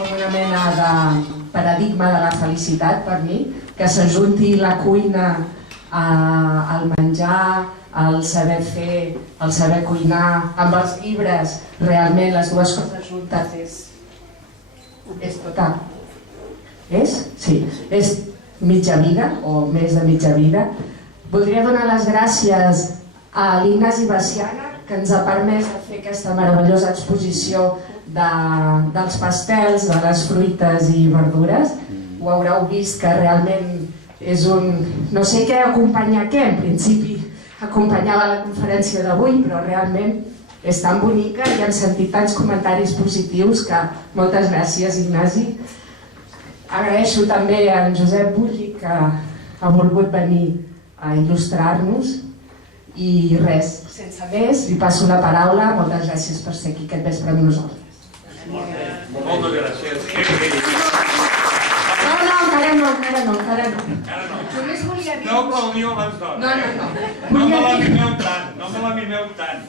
com una mena de paradigma de la felicitat per mi, que s'ajunti la cuina al menjar, al saber fer, al saber cuinar, amb els llibres, realment les dues coses juntes és total. Sí, és mitja vida o més de mitja vida. Voldria donar les gràcies a l'Ignasi Veciana, que ens ha permès fer aquesta meravellosa exposició dels pastels, de les fruites i verdures. Ho haureu vist que realment és un... no sé què acompanya què, en principi acompanyava la conferència d'avui, però realment és tan bonica i hem sentit tants comentaris positius que moltes gràcies, Ignasi. Agraeixo també a en Josep Bulli, que ha volgut venir a il·lustrar-nos. I res, sense més, li passo la paraula. Moltes gràcies per ser aquí aquest vespre amb nosaltres. Moltes gràcies. Encara no. Només volia dir... No aplaudiu abans d'hora. No. No me la mimeu tant.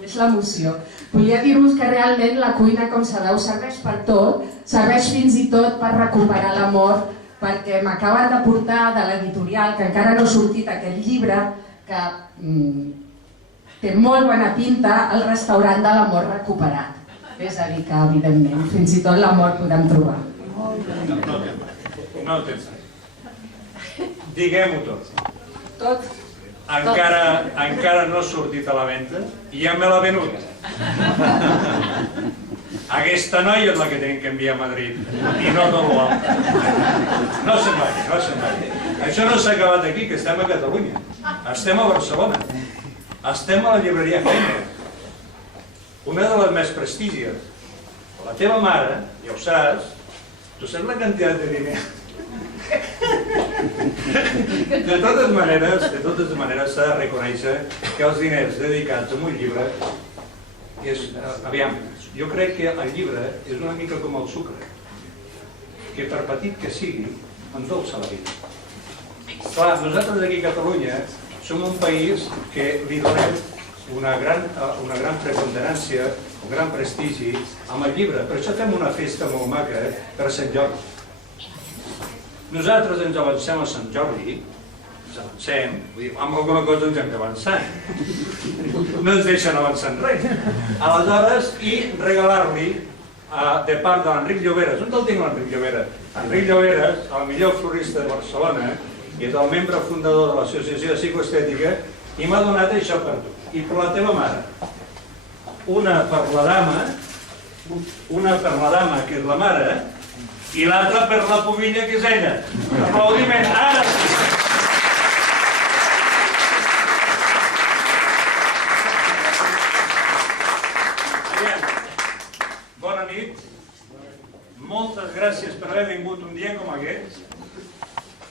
És l'emoció. Volia dir-vos que realment la cuina, com sabeu, serveix per tot, serveix fins i tot per recuperar l'amor, perquè m'acaben de portar de l'editorial, que encara no ha sortit aquest llibre, que té molt bona pinta, El restaurant de l'amor recuperat. És a dir que, evidentment, fins i tot l'amor podem trobar. No tens. Diguem-ho tot. Tot? Encara no ha sortit a la venda i ja me l'ha venut. Aquesta noia és la que tenim que enviar a Madrid i no tot l'altre. No se'n vagi. Això no s'ha acabat aquí, que estem a Catalunya. Estem a Barcelona. Estem a la llibreria Feina, una de les més prestígies. La teva mare, ja ho saps, tu saps la quantitat de diners. De totes maneres s'ha de reconèixer que els diners dedicats a un llibre és... Aviam, jo crec que el llibre és una mica com el sucre, que per petit que sigui, endolça la vida. Clar, nosaltres aquí a Catalunya som un país que li donem una gran preponderància, un gran prestigi amb el llibre. Per això fem una festa molt maca per Sant Jordi. Nosaltres ens avancem a Sant Jordi, amb alguna cosa ens hem d'avançar. No ens deixen avançar en res. Aleshores, i regalar-li, de part de l'Enric Lloberes, on el tinc l'Enric Lloberes? Enric Lloberes, el millor florista de Barcelona, i és el membre fundador de l'Associació Psicoestètica, i m'ha donat això per tu. I per la teva mare. Una per la dama, que és la mare, i l'altra per la pubilla, que és ella. Aplaudiment, ara sí! Bona nit. Moltes gràcies per haver vingut un dia com aquest.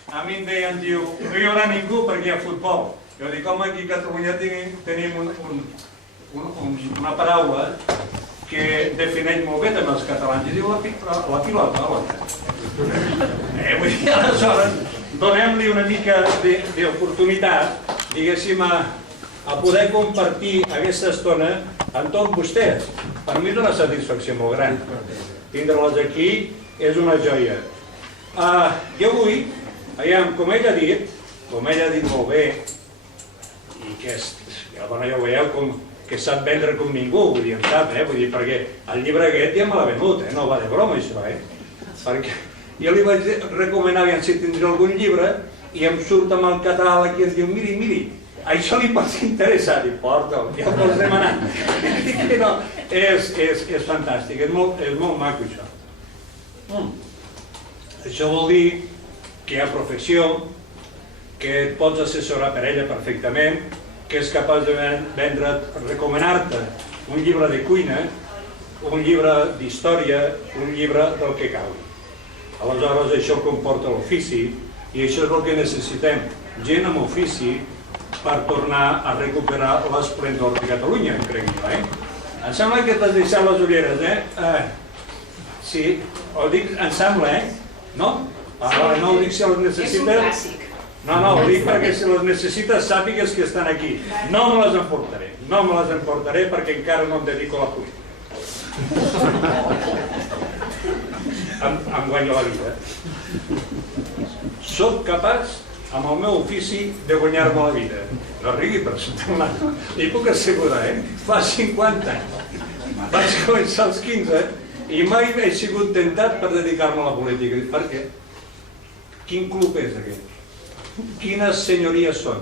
A mi em deien, diu, no hi haurà ningú perquè hi ha futbol. Jo dic, home, aquí a Catalunya tenim una paraula que defineix molt bé també els catalans, i diu la pilota. Vull dir, aleshores, donem-li una mica d'oportunitat, diguéssim, a poder compartir aquesta estona amb tots vostès. Per mi és una satisfacció molt gran. Tindre-les aquí és una joia. Jo vull, com ell ha dit molt bé, i que ja ho veieu que sap vendre com ningú, vull dir, en sap, perquè el llibre aquest ja me l'ha venut, no va de broma això, perquè jo li vaig recomanar si tindria algun llibre i em surt amb el catàleg i em diu, miri, això li pot interessar, i porta'l, ja el pots demanar. És fantàstic, és molt maco això. Això vol dir que hi ha professió, que et pots assessorar per ella perfectament, que és capaç de recomanar-te un llibre de cuina, un llibre d'història, un llibre del que calgui. Aleshores això comporta l'ofici i això és el que necessitem, gent amb ofici per tornar a recuperar l'esplendor de Catalunya, crec jo. Em sembla que t'has deixat les ulleres, Sí, ho dic, em sembla, no? No ho dic si les necessites. És un clàssic. No, ho dic perquè si les necessites sàpigues que estan aquí. No me les emportaré perquè encara no em dedico a la política. em guanyo la vida. Soc capaç, amb el meu ofici, de guanyar-me la vida. No rigui per sota, li puc assegurar, fa 50 anys. Vaig començar als 15 i mai he sigut tentat per dedicar-me a la política. Per què? Quin club és aquest? Quines senyories són?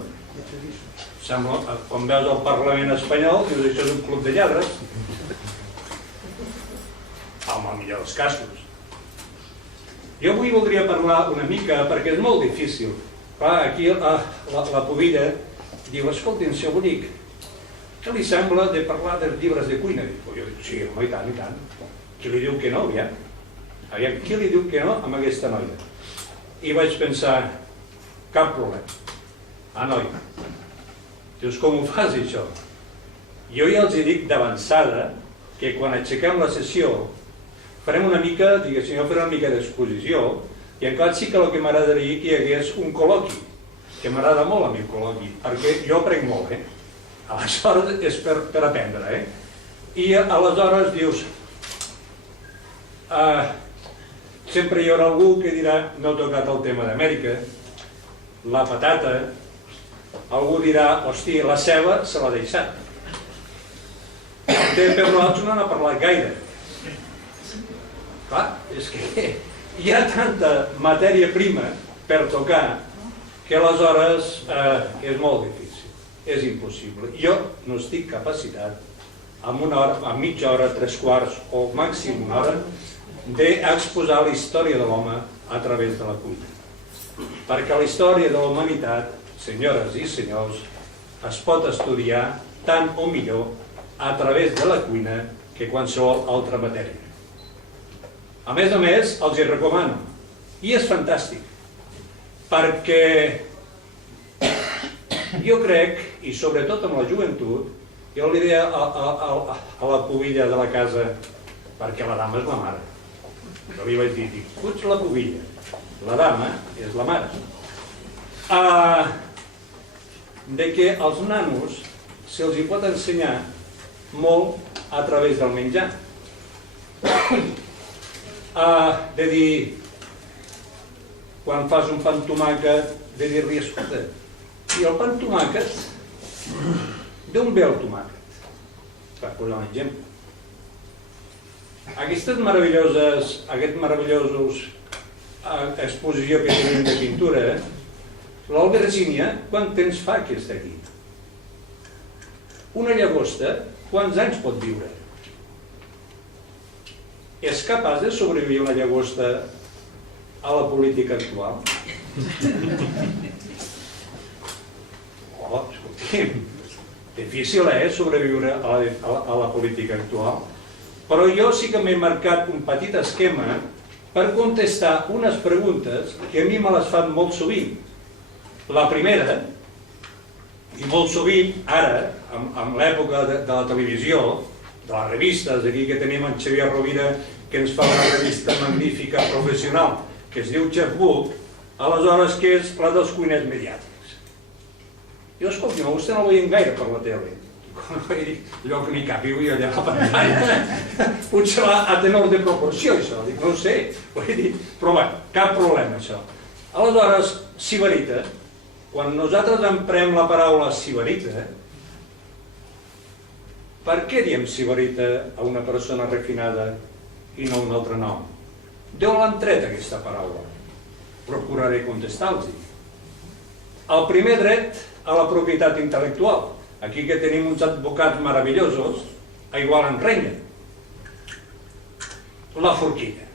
Sembla, quan veus el Parlament espanyol, dius, això és un club de lladres. En el millor dels casos. Jo avui voldria parlar una mica, perquè és molt difícil. Clar, aquí la Pubilla diu, escolti'm, senyor Bonic, què li sembla de parlar dels llibres de cuina? Jo dic, sí, home, i tant, i tant. Qui li diu que no, aviam? Aviam, qui li diu que no amb aquesta noia? I vaig pensar, cap problema. Ah, noia. Dius, com ho fas, això? Jo ja els dic d'avançada que quan aixequem la sessió farem una mica, diguéssim, jo faré una mica d'exposició i en clar sí que el que m'agradaria que hi hagués un col·loqui, que m'agrada molt a mi el col·loqui, perquè jo aprenc molt, Aleshores és per aprendre, I aleshores dius, sempre hi haurà algú que dirà, no he tocat el tema d'Amèrica, la patata, algú dirà, hosti, la ceba se l'ha deixat. Per nosaltres no n'ha parlat gaire. Clar, és que hi ha tanta matèria prima per tocar que aleshores és molt difícil, és impossible. Jo no estic capacitat en una hora, en mitja hora, 3/4 o màxim una hora d'exposar la història de l'home a través de la cuina. Perquè la història de la humanitat, senyores i senyors, es pot estudiar tant o millor a través de la cuina que qualsevol altra matèria. A més, els hi recomano, i és fantàstic, perquè jo crec, i sobretot amb la joventut, jo li deia a la Pubilla de la casa, perquè la dama és la mare. Jo li vaig dir, puig la Pubilla, la dama és la mare. De que als nanos se'ls hi pot ensenyar molt a través del menjar. De dir, quan fas un pa amb tomàquet, de dir-li, escolta, i el pa amb tomàquet, d'on ve el tomàquet? Per posar un exemple. Aquests meravellosos exposició que tenim de pintura, l'Albergínia, quant temps fa que està aquí? Una llagosta, quants anys pot viure? És capaç de sobreviure una llagosta a la política actual? Oh, escolti'm, difícil sobreviure a la política actual, però jo sí que m'he marcat un petit esquema per contestar unes preguntes que a mi me les fan molt sovint. La primera, i molt sovint, ara, en l'època de la televisió, de les revistes, aquí que tenim en Xavier Rovira, que ens fa una revista magnífica, professional, que es diu Chef Book, aleshores que és la dels cuiners mediàtics. Jo, escolti, vostè no el veiem gaire per la tele. Allò que n'hi capiu i allà a la pantalla. Potser a tenor de proporció, això, no ho sé. Però bé, cap problema, això. Aleshores, sibarita, quan nosaltres emprem la paraula sibarita, per què diem sibarita a una persona refinada i no un altre nom? D'on l'han tret, aquesta paraula? Procuraré contestar-los. El primer dret a la propietat intel·lectual. Aquí que tenim uns advocats meravellosos, a igual en renya. La forquilla.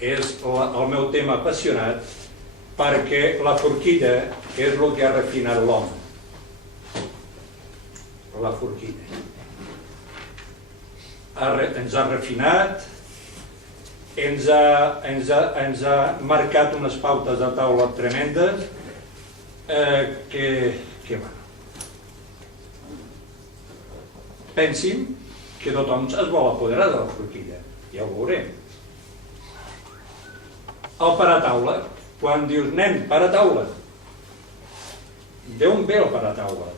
És el meu tema apassionat perquè la forquilla és el que ha refinat l'home. La forquilla. Ens ha refinat, ens ha marcat unes pautes de taula tremendes que van. Pensin que tothom es vol apoderar de la forquilla, ja ho veurem. El parataula, quan dius, nen, parataula, d'on ve el parataula?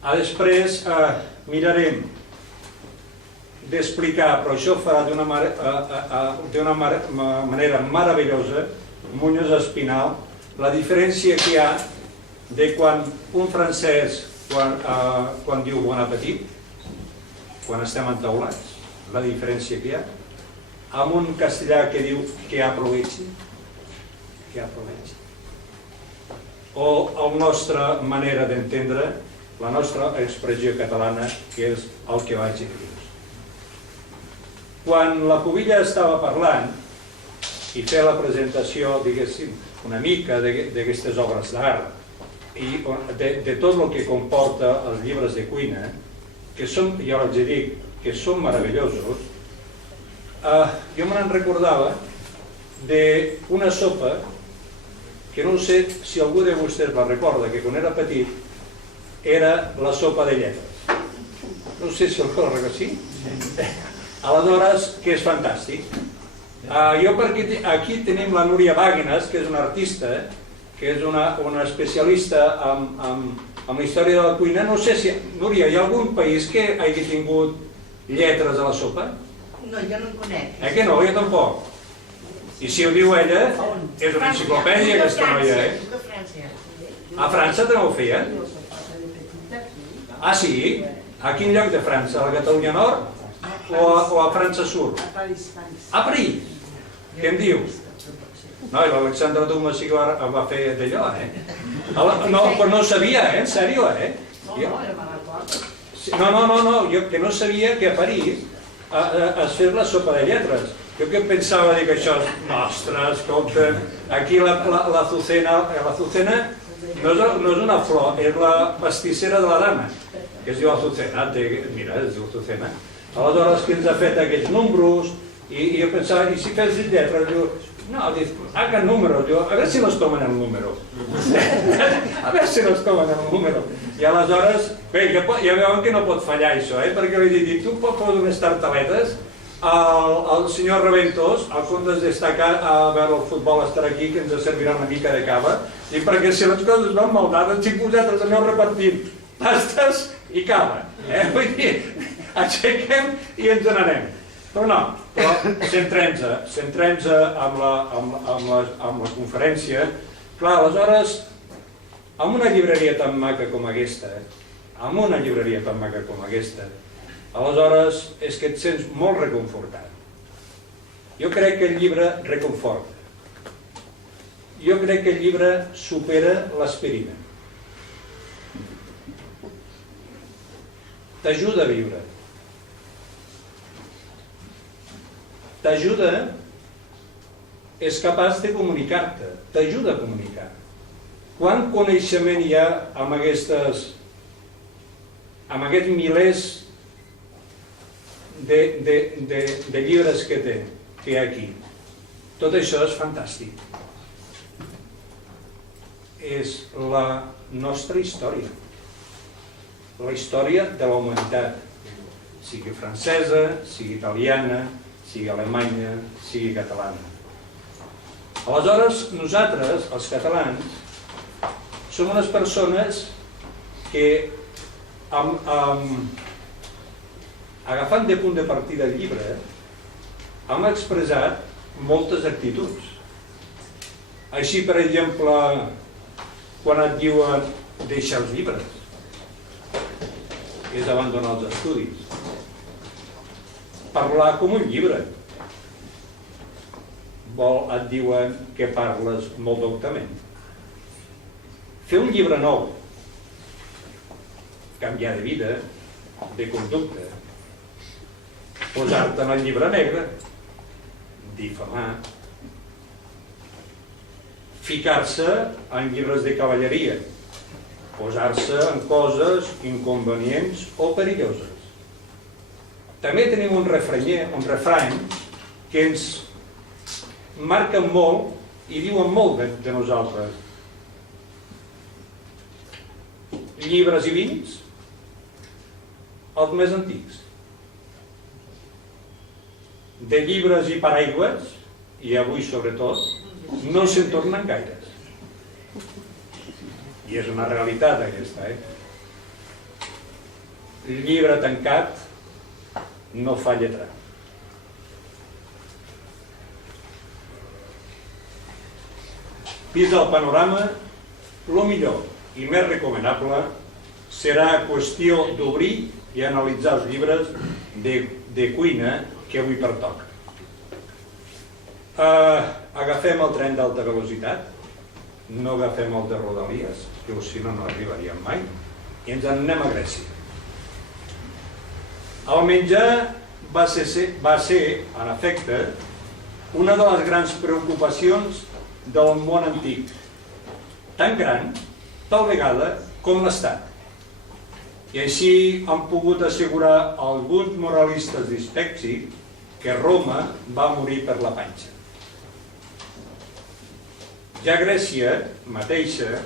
Després mirarem d'explicar, però això ho farà d'una manera meravellosa, Muñoz Espinal, la diferència que hi ha de quan un francès, quan diu bon appetit, quan estem entaulats, la diferència que hi ha, amb un castellà que diu que aprovechi, o la nostra manera d'entendre, la nostra expressió catalana, que és el que vaig dir. Quan la Pubilla estava parlant i fer la presentació, diguéssim, una mica d'aquestes obres d'art i de tot el que comporta els llibres de cuina, que són, ja els dic, que són meravellosos, jo me n'en recordava d'una sopa que no sé si algú de vostès la recorda, que quan era petit era la sopa de lletres. No sé si algú la recorda, sí? Aleshores, que és fantàstic. Aquí tenim la Núria Bàguenas, que és una artista, que és una especialista en la història de la cuina. No sé si, Núria, hi ha algun país que hagi tingut lletres a la sopa? No, jo no en conec. Que no? Jo tampoc. I si ho diu ella, és una enciclopèdia aquesta noia, A França també ho feien? Ah, sí? A quin lloc de França? A la Catalunya Nord? O a França Sur? A París. Què em diu? No, i l'Alexandre Dumas sí que va fer d'allò, No, però no ho sabia, en sèrio, No, jo que no sabia que a París es fes la sopa de lletres. Jo que pensava que això és, ostres, escolta, aquí l'azucena no és una flor, és la pastissera de la dama, que es diu azucena, mira, es diu azucena. Aleshores, que ens ha fet aquests números, i jo pensava, i si fes lletres? Diu, no, hagan números, a veure si nos tomen el número. A veure si nos tomen el número. I aleshores, bé, ja veuen que no pot fallar això, perquè li he dit, tu pots posar unes tartaletes, el senyor Reventos, al comptes d'estar a veure el futbol, estar aquí, que ens servirà una mica de cava, i perquè si les coses van maldades, si vosaltres aneu repartint pastes i cava. Vull dir, aixequem i ens n'anem. Però no, centrem-nos amb la conferència. Clar, aleshores, amb una llibreria tan maca com aquesta, aleshores és que et sents molt reconfortat. Jo crec que el llibre reconforta. Jo crec que el llibre supera l'aspirina. T'ajuda a viure. T'ajuda, és capaç de comunicar-te, t'ajuda a comunicar. Quant coneixement hi ha amb aquests milers de llibres que hi ha aquí? Tot això és fantàstic. És la nostra història, la història de la humanitat, sigui francesa, sigui italiana, sigui alemanya, sigui catalana. Aleshores, nosaltres, els catalans, som unes persones que, agafant de punt de partida el llibre, hem expressat moltes actituds. Així, per exemple, quan et diuen deixar els llibres, és abandonar els estudis. Parlar com un llibre. Et diuen que parles molt doctament. Fer un llibre nou. Canviar de vida, de conducta. Posar-te en el llibre negre. Difamar. Ficar-se en llibres de cavalleria. Posar-se en coses inconvenients o perilloses. També tenim un refrany que ens marca molt i diuen molt de nosaltres. Llibres i vins, els més antics. De llibres i paraigües, i avui sobretot, no se'n tornen gaires. I és una realitat aquesta, Llibre tancat, no fa lletrar. Vist el panorama, el millor i més recomanable serà qüestió d'obrir i analitzar els llibres de cuina que avui pertoca. Agafem el tren d'alta velocitat, no agafem el de Rodalies, que si no, no arribaríem mai, i ens en anem a Grècia. El menjar va ser, en efecte, una de les grans preocupacions del món antic, tan gran, tal vegada, com l'Estat. I així han pogut assegurar alguns moralistes dispèxics que Roma va morir per la panxa. Ja Grècia mateixa,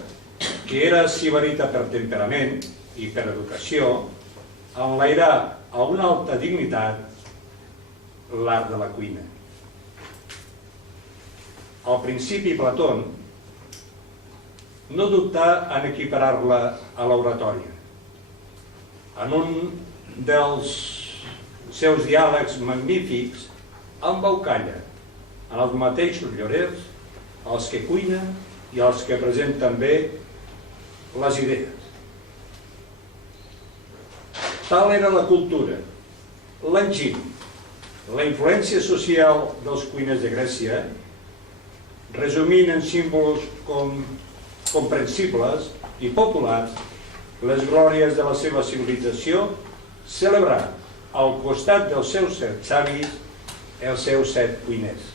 que era sibarita per temperament i per educació, enlairà a una alta dignitat l'art de la cuina. Al principi Plató no dubtà en equiparar-la a l'oratòria. En un dels seus diàlegs magnífics, embaucalla en els mateixos llorers els que cuinen i els que presenten bé les idees. Tal era la cultura, l'enginy, la influència social dels cuiners de Grècia, resumint en símbols comprensibles i populars les glòries de la seva civilització, celebrar al costat dels seus 7 savis els seus 7 cuiners.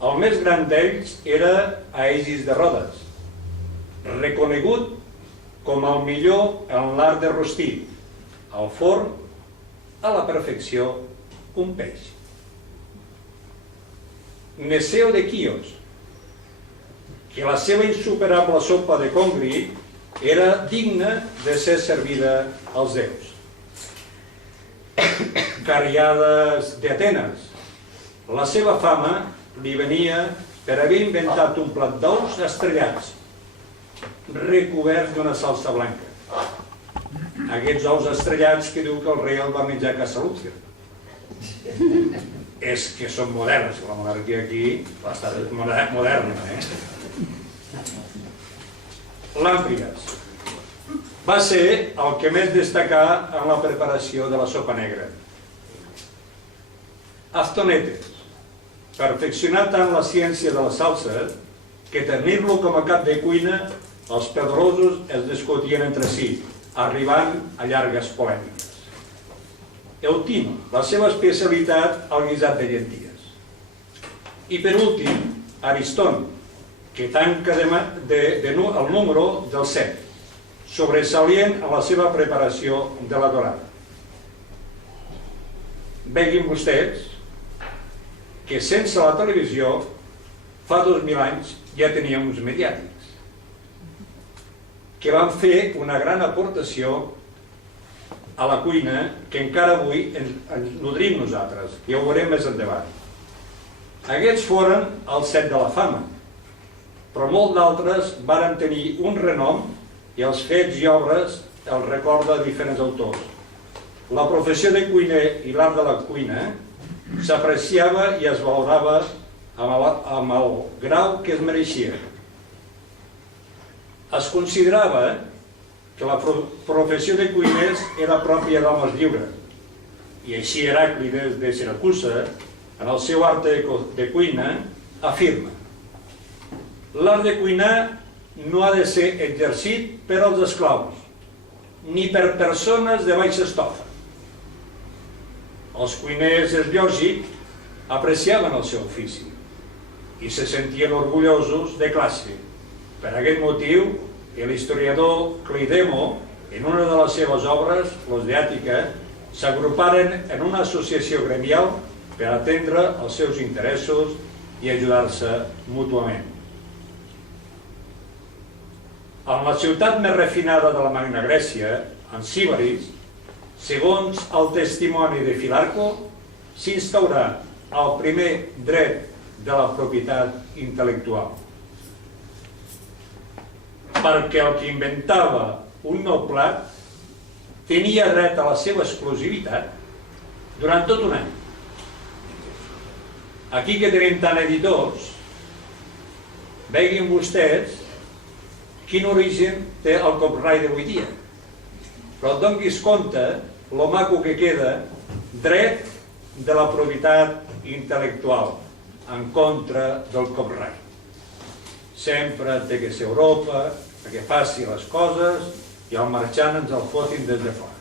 El més gran d'ells era Aegis de Rodes, reconegut com el millor en l'art de rostir, al forn, a la perfecció, un peix. Neseo de Quios, que la seva insuperable sopa de congri era digna de ser servida als déus. Cariades d'Atenes, la seva fama li venia per haver inventat un plat d'ous estrellats, recoberts d'una salsa blanca. Aquests ous estrellats que diu que el rei el va menjar a Casa Lúcia. És que són moderns, la monarquia aquí és moderna. Làmpries. Va ser el que més destacà en la preparació de la sopa negra. Astonetes. Perfeccionar tant la ciència de la salsa que tenir-lo com a cap de cuina els pedrosos es discutien entre si, arribant a llargues polèmiques. Eutino, la seva especialitat, el guisat de llenties. I per últim, Aristón, que tanca el número del 7, sobresalient a la seva preparació de la dorada. Veguin vostès que sense la televisió, fa 2000 anys ja teníem uns mediàtics que van fer una gran aportació a la cuina que encara avui ens nodrim nosaltres, i ho veurem més endavant. Aquests foren els 7 de la fama, però molts d'altres varen tenir un renom i els fets i obres els recorda diferents autors. La professió de cuiner i l'art de la cuina s'apreciava i es valorava amb el grau que es mereixia. Es considerava que la professió de cuiners era pròpia d'homes lliures, i així Heràclides de Siracusa, en el seu art de cuina, afirma: l'art de cuinar no ha de ser exercit per als esclaus, ni per persones de baixa estofa. Els cuiners, és lògic, apreciaven el seu ofici i se sentien orgullosos de classe. Per aquest motiu, l'historiador Clidemo, en una de les seves obres, Los de Àtica, s'agruparen en una associació gremial per atendre els seus interessos i ajudar-se mútuament. En la ciutat més refinada de la Magna Grècia, en Síbaris, segons el testimoni de Filarco, s'instaurà el primer dret de la propietat intel·lectual. Perquè el que inventava un nou plat tenia dret a la seva exclusivitat durant tot un any. Aquí que tenim tant editors, veguin vostès quin origen té el copyright d'avui dia. Però et donis compte, lo maco que queda, dret de la propietat intel·lectual en contra del copyright. Sempre té que ser Europa, perquè faci les coses i el marxant ens el fotin des de fora.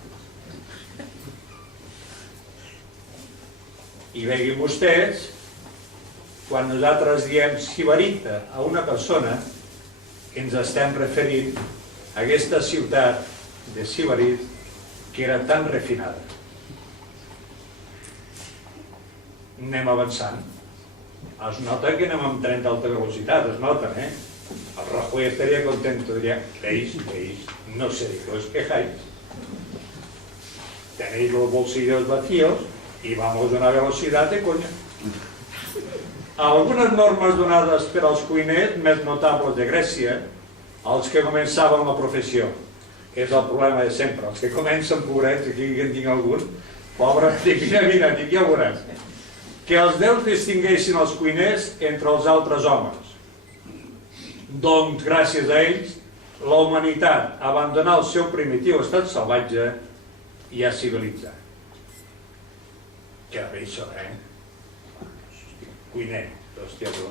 I veguin vostès, quan nosaltres diem sibarita a una persona, ens estem referint a aquesta ciutat de Sibarit que era tan refinada. Anem avançant. Es nota que anem amb tren d'alta velocitat, es nota, eh? El Rajoy estaria contento, diría, veis, no sé de qué os quejáis. Tenéis los bolsillos vacíos y vamos a una velocidad de coña. Algunes normes donades per als cuiners més notables de Grècia, els que començaven la professió. És el problema de sempre. Els que comencen, pobrets, aquí en tinc algun, pobre, vine, ja ho veuràs. Que els déus distingueixin els cuiners entre els altres homes. Doncs, gràcies a ells, la humanitat abandonà el seu primitiu estat salvatge i ha civilitzat. Queda bé això, eh? Cuiner, hòstia, tu.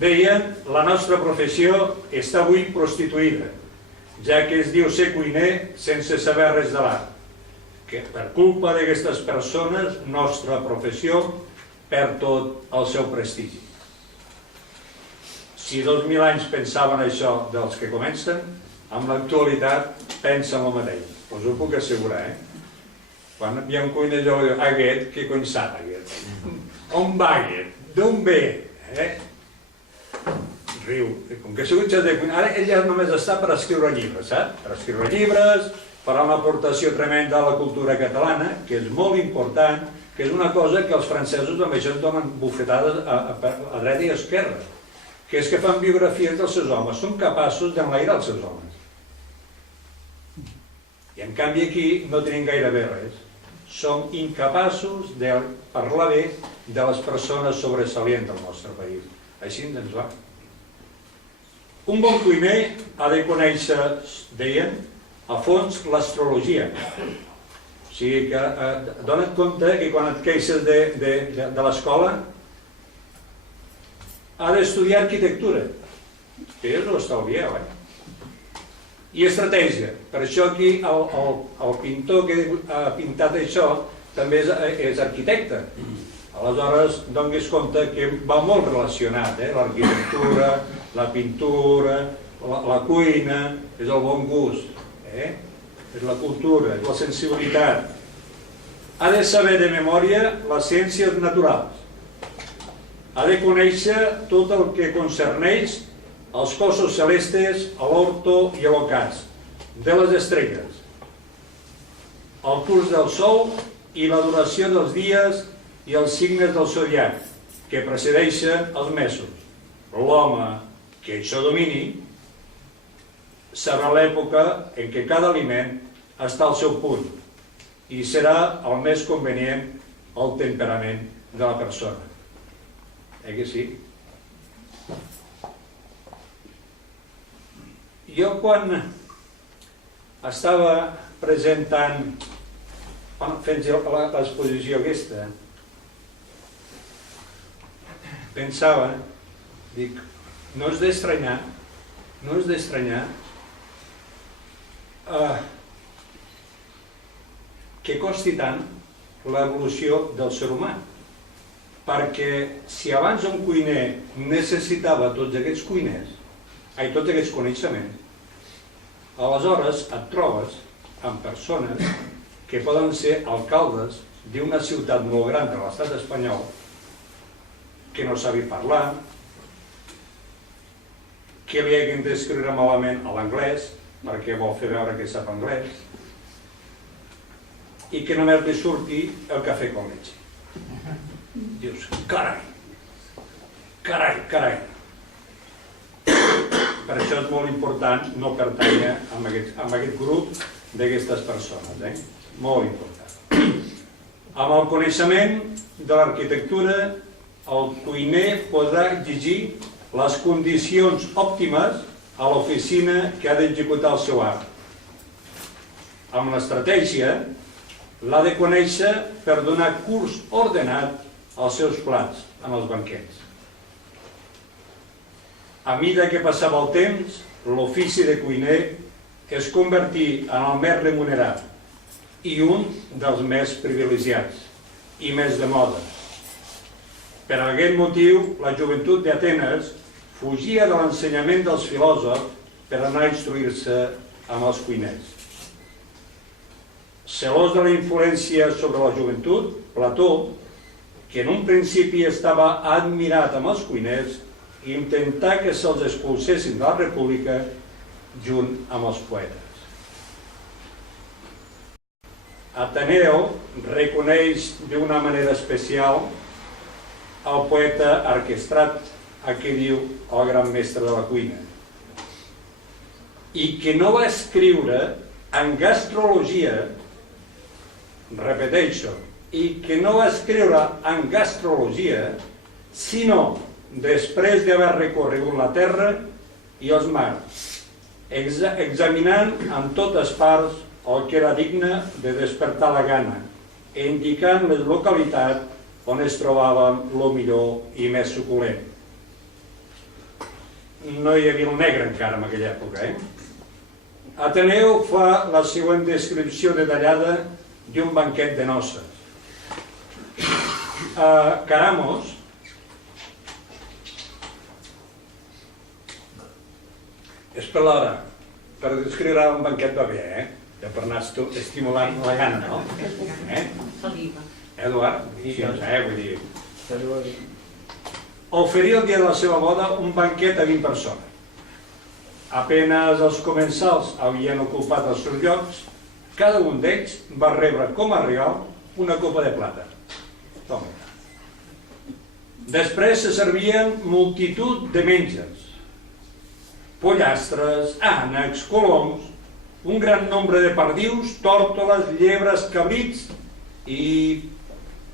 Deien, la nostra professió està avui prostituïda, ja que es diu ser cuiner sense saber res de l'art, que per culpa d'aquestes persones, nostra professió perd tot el seu prestigi. Si 2000 anys pensaven això dels que comencen, amb l'actualitat pensen el mateix. Us ho puc assegurar, eh? Quan hi ha un cuiner jo diu, aquest, què cony sap aquest? On va aquest? D'on ve? Riu. Com que ha sigut xat de cuiner, ara ell ja només està per escriure llibres, saps? Per escriure llibres, farà una aportació tremenda a la cultura catalana, que és molt important, que és una cosa que els francesos amb això ens donen bufetades a dreta i a esquerra, que és que fan biografies dels seus homes, són capaços d'enlairar els seus homes. I en canvi aquí no tenim gairebé res. Som incapaços de parlar bé de les persones sobresalients del nostre país. Així ens va. Un bon cuiner ha de conèixer, deien, a fons l'astrologia. O sigui que dona't compte que quan et queixes de l'escola ha d'estudiar arquitectura, que us ho estalvieu, I estratègia. Per això aquí el pintor que ha pintat això també és arquitecte. Aleshores, donis compte que va molt relacionat, l'arquitectura, la pintura, la cuina, és el bon gust, és la cultura, és la sensibilitat. Ha de saber de memòria les ciències naturals. Ha de conèixer tot el que concerneix els cossos celestes, a l'orto i a l'ocàs, de les estrelles, el curs del sol i la duració dels dies i els signes del zodiac, que precedeixen els mesos. L'home que això domini sabrà l'època en què cada aliment està al seu punt i serà el més convenient al temperament de la persona. Que sí? Jo quan estava presentant, fent l'exposició aquesta, pensava, dic, no és d'estranyar que costi tant l'evolució del ser humà. Perquè si abans un cuiner necessitava tots aquests coneixements, aleshores et trobes amb persones que poden ser alcaldes d'una ciutat molt gran de l'estat espanyol que no sabi parlar, que li hagin d'escriure malament a l'anglès perquè vol fer veure que sap anglès i que només li surti el cafè con leche. Dius, carai. per això és molt important no pertànyer a aquest grup d'aquestes persones. Molt important. Amb el coneixement de l'arquitectura, el cuiner podrà exigir les condicions òptimes a l'oficina que ha d'executar el seu art. Amb l'estratègia, l'ha de conèixer per donar curs ordenat als seus plats en els banquets. A mesura que passava el temps, l'ofici de cuiner es convertí en el més remunerat i un dels més privilegiats i més de moda. Per aquest motiu, la joventut d'Atenes fugia de l'ensenyament dels filòsofs per anar a instruir-se amb els cuiners. Celós de la influència sobre la joventut, Plató, que en un principi estava admirat amb els cuiners, intentà que se'ls expulsessin de la república junt amb els poetes. Ateneu reconeix d'una manera especial el poeta Arquestrat, a qui diu el gran mestre de la cuina, i que no va escriure en gastrologia, repeteixo, i que no va escriure en gastrologia, sinó després d'haver recorregut la terra i els mars, examinant en totes parts el que era digne de despertar la gana, i indicant les localitats on es trobava el millor i més suculent. No hi havia el negre encara en aquella època. Ateneu fa la següent descripció detallada d'un banquet de noces. Caramos és per l'hora, per descriure un banquet va bé, per anar estimulant la gana, no? Eduard, vull dir... Oferir el dia de la seva boda un banquet a 20 persones. Apenas els comensals havien ocupat els seus llocs, cada un d'ells va rebre com a regal una copa de plata. Després se servien multitud de menges, pollastres, ànecs, coloms, un gran nombre de perdius, tòrtoles, llebres, cabrits i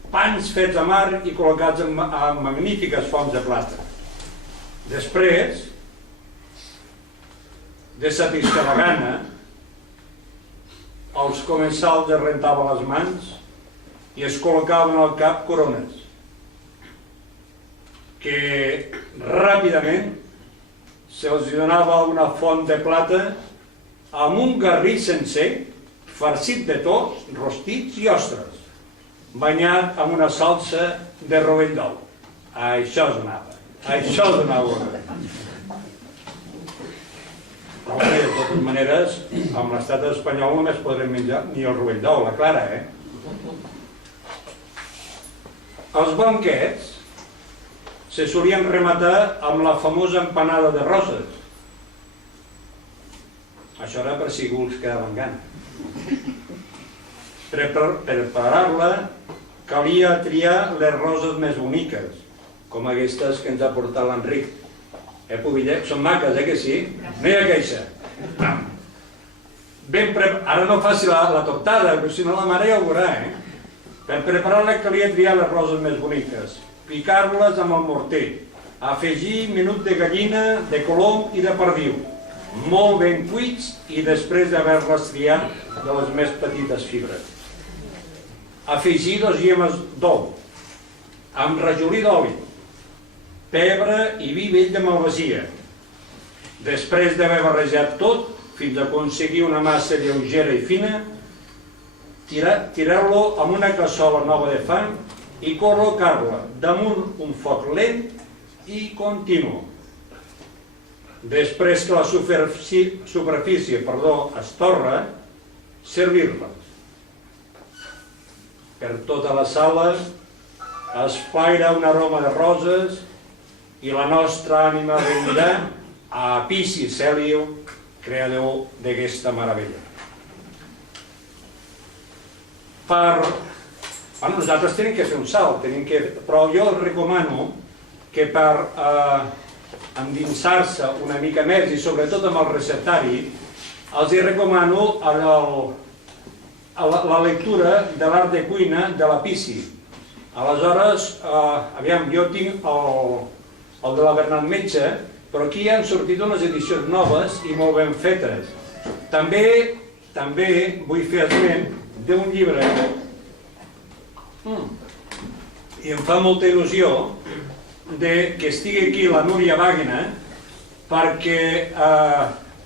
pans fets a mar i col·locats en magnífiques fonts de plata. Després de satisfer la gana, els comensals es rentaven les mans i es col·locaven al cap corones, que ràpidament se'ls donava una font de plata amb un garrí sencer, farcit de tos, rostits i ostres, banyat amb una salsa de rovell d'ou. Això donava. Però bé, de totes maneres, amb l'estat espanyol només podrem menjar ni el rovell d'ou, la clara, Els banquets se solien rematar amb la famosa empanada de roses. Això era per si algú els quedava amb gana. Per preparar-la calia triar les roses més boniques, com aquestes que ens ha portat l'Enric. Pubillet? Són maques, que sí? No hi ha queixa. Ara no faci la tortada, perquè si no la mare ja ho veurà. Per preparar-la calia triar les roses més boniques, picar-les amb el morter, afegir menut de gallina, de colom i de perdiu, molt ben cuits i després d'haver-les triat de les més petites fibres. Afegir 2 llemes d'ou, amb rajolí d'oli, pebre i vi vell de malvasia. Després d'haver barrejat tot, fins a aconseguir una massa lleugera i fina, tirar-lo amb una cassola nova de fang i col·locar-la damunt un foc lent i continu. Després que la superfície es torra, servir-la. Per tota la sala es paira un aroma de roses i la nostra ànima rendirà a Apici Cèlio, creador d'aquesta meravella. Nosaltres tenim que fer un salt, però jo els recomano que per endinsar-se una mica més, i sobretot amb el receptari, els hi recomano la lectura de l'art de cuina de la Pisi. Aleshores, aviam, jo tinc el de la Bernat Metge, però aquí han sortit unes edicions noves i molt ben fetes. També vull fer esment d'un llibre i em fa molta il·lusió que estigui aquí la Núria Wagner, perquè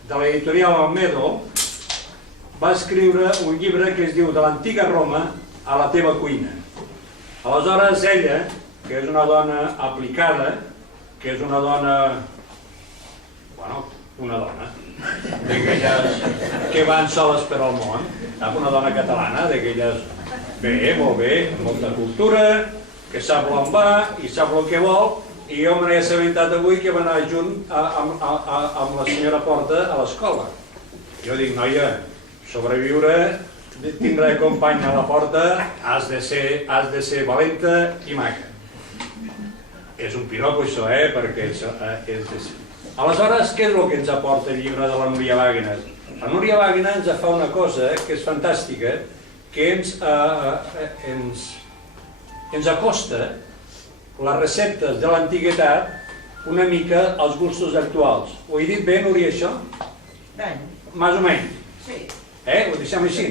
de l'editorial Almedo va escriure un llibre que es diu De l'antiga Roma a la teva cuina. Aleshores ella, que és una dona aplicada, que és una dona, bueno, una dona, d'aquelles que van soles per al món, una dona catalana, d'aquelles bé, molt bé, amb molta cultura, que sap on va i sap el que vol, i jo me n'he assabentat avui que va anar junt amb la senyora Porta a l'escola. Jo dic, noia, sobreviure, tindre company a la Porta, has de ser valenta i maca. És un piropo això, perquè és... Aleshores, què és el que ens aporta el llibre de la Núria Wagner? La Núria Wagner ens fa una cosa que és fantàstica, que ens acosta les receptes de l'antiguitat una mica als gustos actuals. Ho he dit bé, Núria, això? Bé. Més o menys. Sí. Ho deixem així?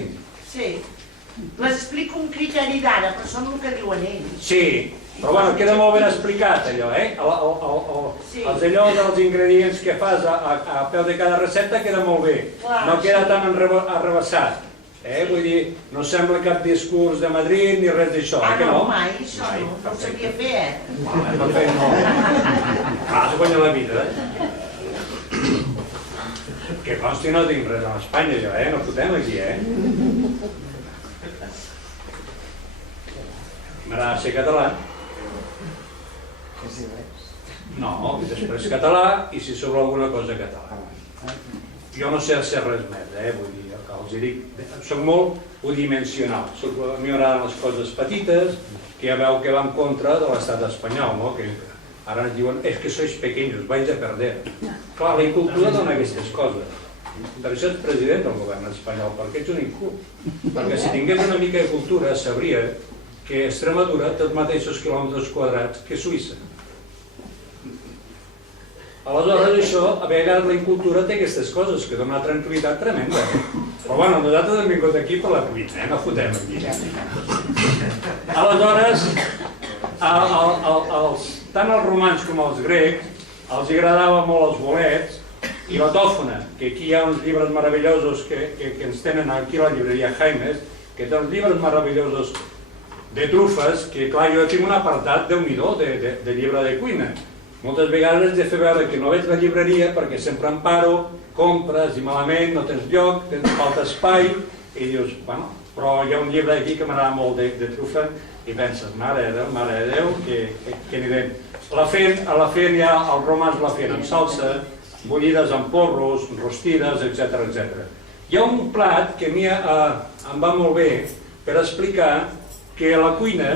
Sí. Les explico un criteri d'ara, però són el que diuen ells. Sí, però bueno, queda molt ben explicat allò, Els allò dels ingredients que fas a peu de cada recepta queda molt bé. No queda tan arrebassat. Vull dir, no sembla cap discurs de Madrid ni res d'això, Ah, que no? no, mai, això no. No ho sabia fer, Perfecte, no. Es guanya la vida, Que consti no tinc res a Espanya, jo, no fotem aquí, M'agrada ser català. No, després català i si sobre alguna cosa català. Jo no sé ser res més, vull dir, els dic, soc molt unidimensional. A mi m'agraden les coses petites, que ja veu que va en contra de l'estat espanyol, no? Que ara ens diuen, és que sois pequeños, vais a perder. Clar, la incultura dona aquestes coses. Per això ets president del govern espanyol, perquè ets un incult. Perquè si tingués una mica de cultura, sabria que Extremadura té els mateixos quilòmetres quadrats que Suïssa. Aleshores, això, a vegades la incultura té aquestes coses que donen una tranquil·litat tremenda. Però bueno, nosaltres hem vingut aquí per la cuina, no fotem aquí. Aleshores, tant els romans com els grecs els agradava molt els bolets i la tòfona, que aquí hi ha uns llibres meravellosos que ens tenen aquí a la llibreria Jaimes, que té uns llibres meravellosos de trufes, que clar, jo tinc un apartat déu-n'hi-do de llibre de cuina. Moltes vegades has de fer veure que no veig la llibreria perquè sempre em paro, compres i malament, no tens lloc, tens falta espai, i dius, bueno, però hi ha un llibre aquí que m'agrada molt de trufa i penses, mare de Déu, que n'hi ven. La fent ja, els romans la feien amb salsa, bullides amb porros, rostides, etc. Hi ha un plat que a mi em va molt bé per explicar que a la cuina,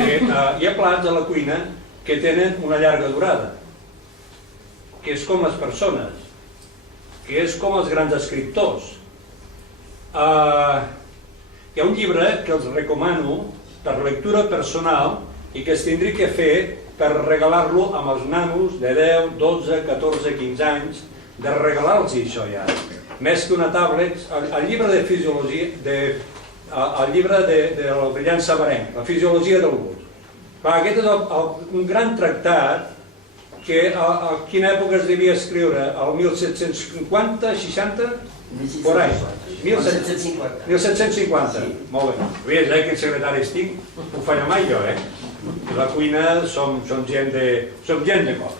hi ha plats a la cuina que tenen una llarga durada, que és com les persones, que és com els grans escriptors. Hi ha un llibre que els recomano per lectura personal i que es tindria que fer per regalar-lo amb els nanos de 10, 12, 14, 15 anys, de regalar-los això ja. Més que una tablet, el llibre de fisiologia, el llibre del brillant sabarenc, la fisiologia del gust. Aquest és un gran tractat que a quina època es devia escriure? El 1750, 60? Por ahí. 1750. 1750, molt bé. Veies, quin secretari estic? Ho falla mai jo, La cuina som gent de cos.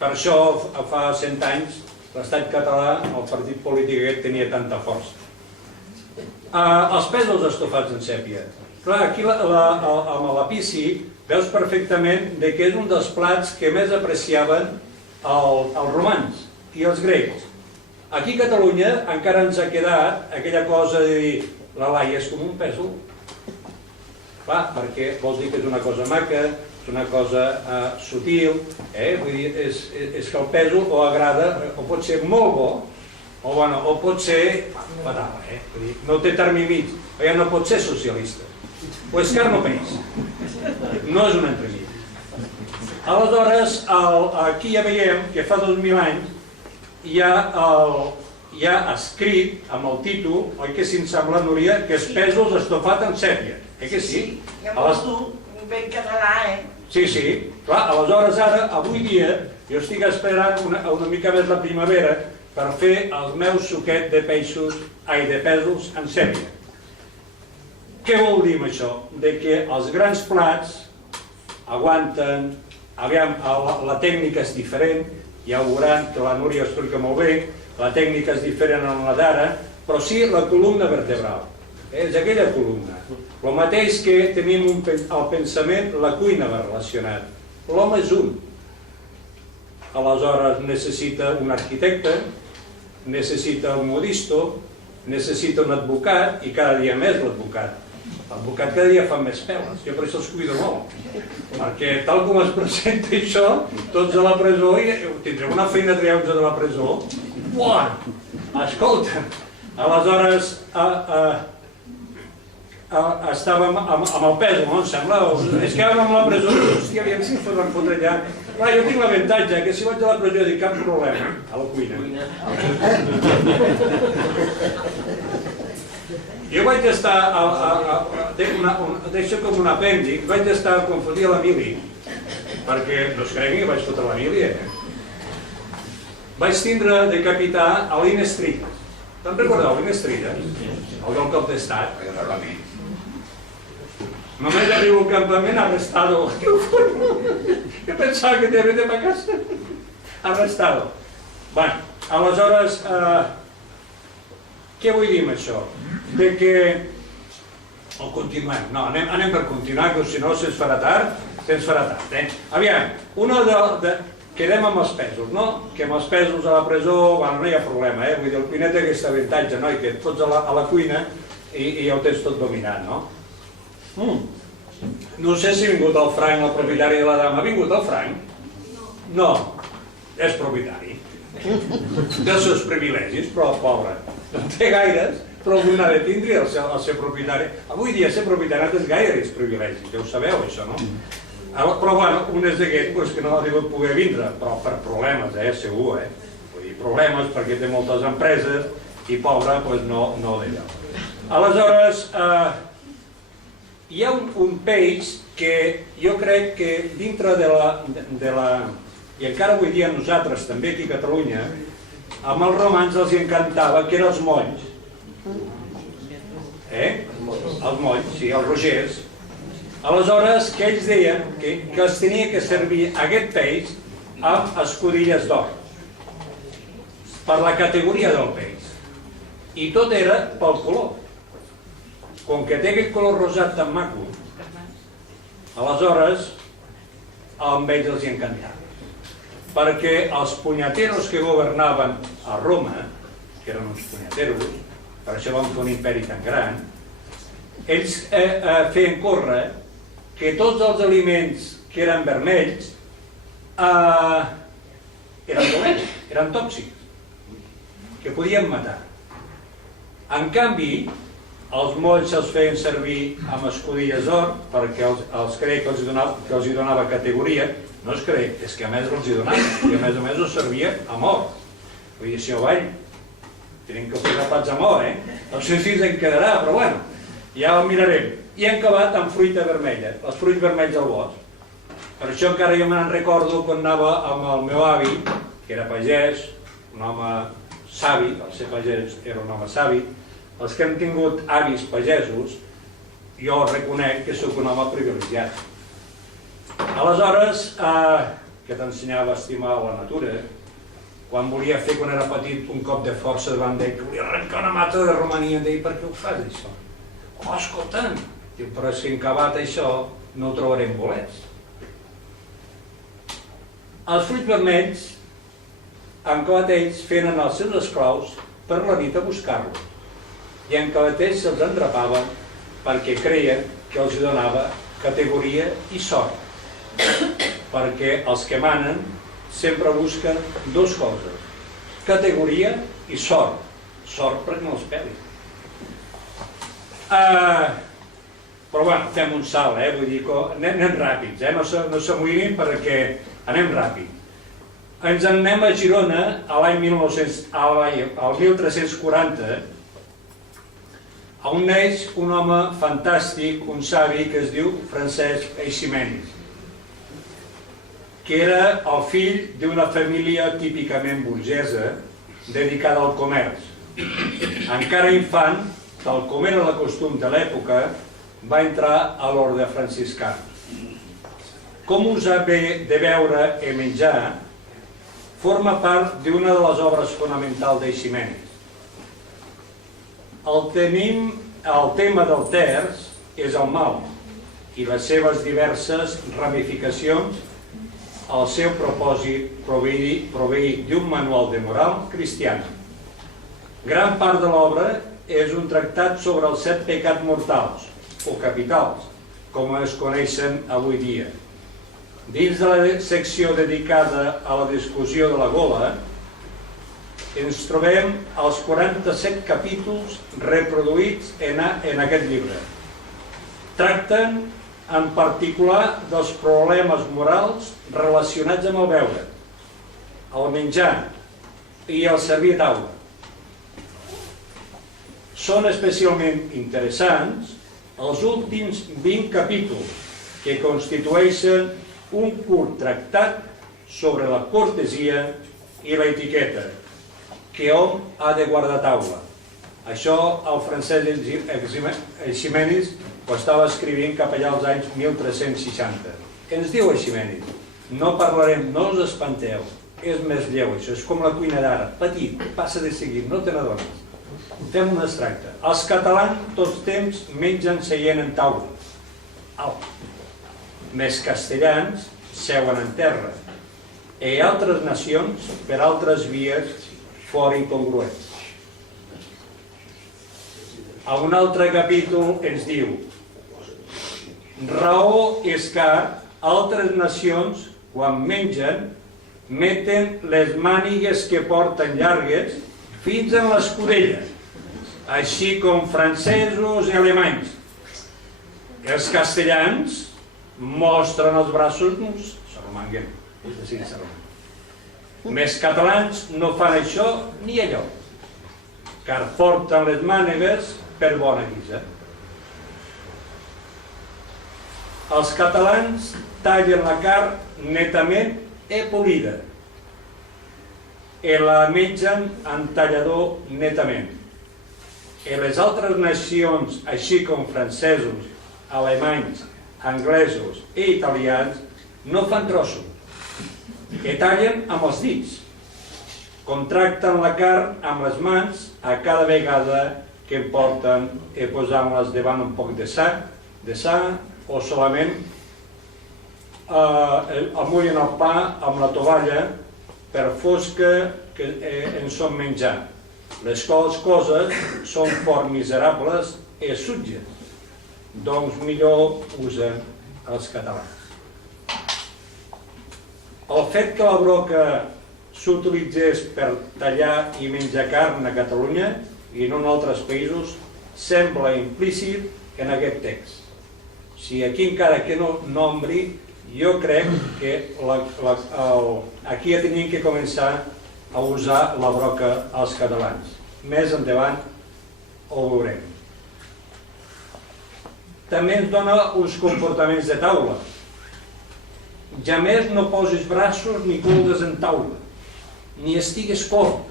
Per això, fa 100 anys, l'estat català, el partit polític aquest, tenia tanta força. Els pèsols estofats en sèpia. Clar, aquí amb la Pisi veus perfectament que és un dels plats que més apreciaven els romans i els grecs. Aquí a Catalunya encara ens ha quedat aquella cosa de dir la laia és com un pèsol. Clar, perquè vols dir que és una cosa maca, és una cosa sutil, vull dir, és que el pèsol o agrada, o pot ser molt bo, o pot ser fatal, vull dir, no té termi mig, ja no pot ser socialista, o és carn o peix, no és un entremig. Aleshores, aquí ja veiem que fa 2000 anys hi ha escrit amb el títol, oi que si em sembla, Núria, que és pèsols estofat en sèpia, que sí? Ja vols tu, ben català, Sí, clar, aleshores ara, avui dia, jo estic esperant una mica més la primavera per fer el meu suquet de pèsols en sèpia. Què vol dir això? Que els grans plats aguanten, aviam, la tècnica és diferent, ja ho veuran, que la Núria explica molt bé, la tècnica és diferent en la d'ara, però sí la columna vertebral, és aquella columna. El mateix que tenim al pensament, la cuina va relacionat. L'home és un. Aleshores necessita un arquitecte, necessita un modisto, necessita un advocat i cada dia més l'advocat. L'advocat cada dia fa més peles, jo per això els cuido molt, perquè tal com es presenta això, tots a la presó, tindrem una feina triar-nos de la presó, buah, escolta, aleshores estàvem amb el pèsol, no em sembla, és que ara amb la presó, hòstia, aviam si ens van fotre allà. Clar, jo tinc l'avantatge que si vaig a la presó dic cap problema, a la cuina. Jo vaig estar, deixo com un apèndix, vaig estar quan fotia la mili, perquè no es cregui que vaig fotre la mili, Vaig tindre de capità a l'In Street. Te'n recordeu l'In Street, el del cop d'estat? Només arribo al campament arrestado. Jo pensava que t'he de pa casa. Arrestado. Bé, aleshores, què vull dir amb això? Que o continuem, no, anem per continuar, que si no se'ns farà tard, Aviam, quedem amb els pèsols, no? Que amb els pèsols a la presó, bueno, no hi ha problema, vull dir, el cuiner té aquest avantatge, no? I que et fots a la cuina i ja ho tens tot dominat, no? No sé si ha vingut el Frank, el propietari de la dama. Ha vingut el Frank? No, és propietari. Té els seus privilegis, però pobre, no té gaires, però algun ha de tindre el ser propietari. Avui dia ser propietari no és gaires privilegis, ja ho sabeu, això, no? Però, bueno, un és d'aquest que no ha degut poder vindre, però per problemes, segur, Vull dir, problemes perquè té moltes empreses i pobre, no d'allò. Aleshores, hi ha un peix que jo crec que dintre de la... I encara avui dia nosaltres, també aquí a Catalunya, amb els romans els encantava, que eren els molls. Els molls, sí, els rogers. Aleshores, que ells deien que es tenia que servir aquest peix amb escudilles d'or, per la categoria del peix. I tot era pel color. Com que té aquest color rosat tan maco, aleshores amb ells els encantava. Perquè els punyateros que governaven a Roma, que eren uns punyateros, per això van fer un imperi tan gran, ells feien córrer que tots els aliments que eren vermells eren dolents, eren tòxics, que podien matar. En canvi, els molls se'ls feien servir amb escudilles d'or perquè els creia que els hi donava categoria. No es creia, és que a més els hi donava, i a més els servia amb or. Vull dir, senyor Vall, tenim que fer rapats amb or, No sé si ens en quedarà, però bueno, ja ho mirarem. I hem acabat amb fruita vermella, els fruits vermells al bosc. Per això encara jo me'n recordo quan anava amb el meu avi, que era pagès, un home savi, el ser pagès era un home savi. Els que hem tingut avis pagesos, jo reconec que sóc un home privilegiat. Aleshores, que t'ensenyava a estimar la natura, quan volia fer, quan era petit, un cop de força davant d'ell, que volia arrencar una mata de romania, em deia, per què ho fas, això? Oh, escolta'm, però si en acabat això no ho trobarem bolets. Els fruits vermells, en acabat ells feien els seus esclaus per la nit a buscar-los. I en acabat ells se'ls endrapaven perquè creien que els donava categoria i sort. perquè els que manen sempre busquen dues coses, categoria i sort. Sort perquè no els peli. Però bueno, fem un salt, vull dir que anem ràpids, no s'amoïnin perquè anem ràpid. Ens en anem a Girona l'any 1340, on neix un home fantàstic, un savi que es diu Francesc Eiximenis, que era el fill d'una família típicament burgesa dedicada al comerç. Encara infant, tal com era la costum de l'època, va entrar a l'orde franciscà. Com us ha de veure i menjar, forma part d'una de les obres fonamentals d'Eiximenis. El tema del terç és el mal i les seves diverses ramificacions. El seu propòsit proveir d'un manual de moral cristiana. Gran part de l'obra és un tractat sobre els 7 pecats mortals, o capitals, com es coneixen avui dia. Dins de la secció dedicada a la discussió de la gola, ens trobem els 47 capítols reproduïts en aquest llibre. Tracten en particular dels problemes morals relacionats amb el beure, el menjar i el servir a taula. Són especialment interessants els últims 20 capítols, que constitueixen un curt tractat sobre la cortesia i l'etiqueta, que hom ha de guardar a taula. Això el Francesc Eiximenis ho estava escrivint cap allà als anys 1360. Ens diu Eiximenis, no parlarem, no us espanteu, és més lleu això, és com la cuina d'ara, petit, passa de seguit, no te n'adones. Fem un extracte. Els catalans tots temps mengen seient en taula, alt. Més castellans seuen en terra, i altres nacions per altres vies fora incongruents. A un altre capítol ens diu: raó és que altres nacions, quan mengen, meten les mànigues que porten llargues fins en l'escudella, així com francesos i alemanys. Els castellans mostren els braços nus, s'arromanguen, més catalans no fan això ni allò, car porten les mànigues per bona guisa. Els catalans tallen la carn netament i polida i la mengen en tallador netament. I les altres nacions, així com francesos, alemanys, anglesos i italians, no fan trossos i tallen amb els dits. Contracten la carn amb les mans a cada vegada que en porten i posant-les davant un poc de sa o solament amullen el pa amb la tovalla per fosca que en són menjar. Les quals coses són fort miserables i sutges, doncs millor usen els catalans. El fet que la broca s'utilitzés per tallar i menjar carn a Catalunya i no en altres països sembla implícit en aquest text. Si aquí encara que no nombri, jo crec que aquí ja tenim que començar a usar la broca als catalans. Més endavant ho veurem. També ens dona uns comportaments de taula. Jamés no posis braços ni coldes en taula, ni estigues fort,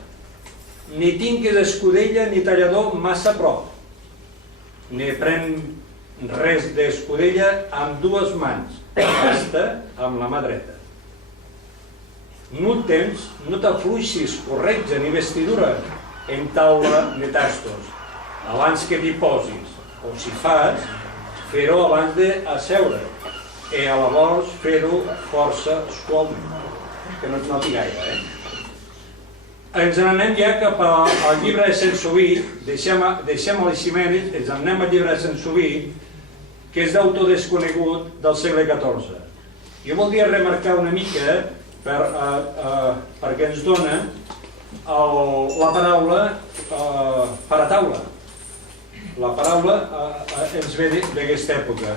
ni tingues escudella ni tallador massa a prop, ni pren res d'escudella amb dues mans, basta amb la mà dreta. No temps, no t'afluixis corretja ni vestidura en taula ni tastos, abans que t'hi posis, o si fas, fer-ho abans d'asseure, i a la vols fer-ho força suaument, que no et noti gaire. Ens n'anem ja cap al llibre de Sansoví, deixem l'Eiximenis, ens anem al llibre de Sansoví, que és d'autor desconegut del segle XIV. Jo voldria remarcar una mica perquè ens dona la paraula parataula. La paraula ens ve d'aquesta època.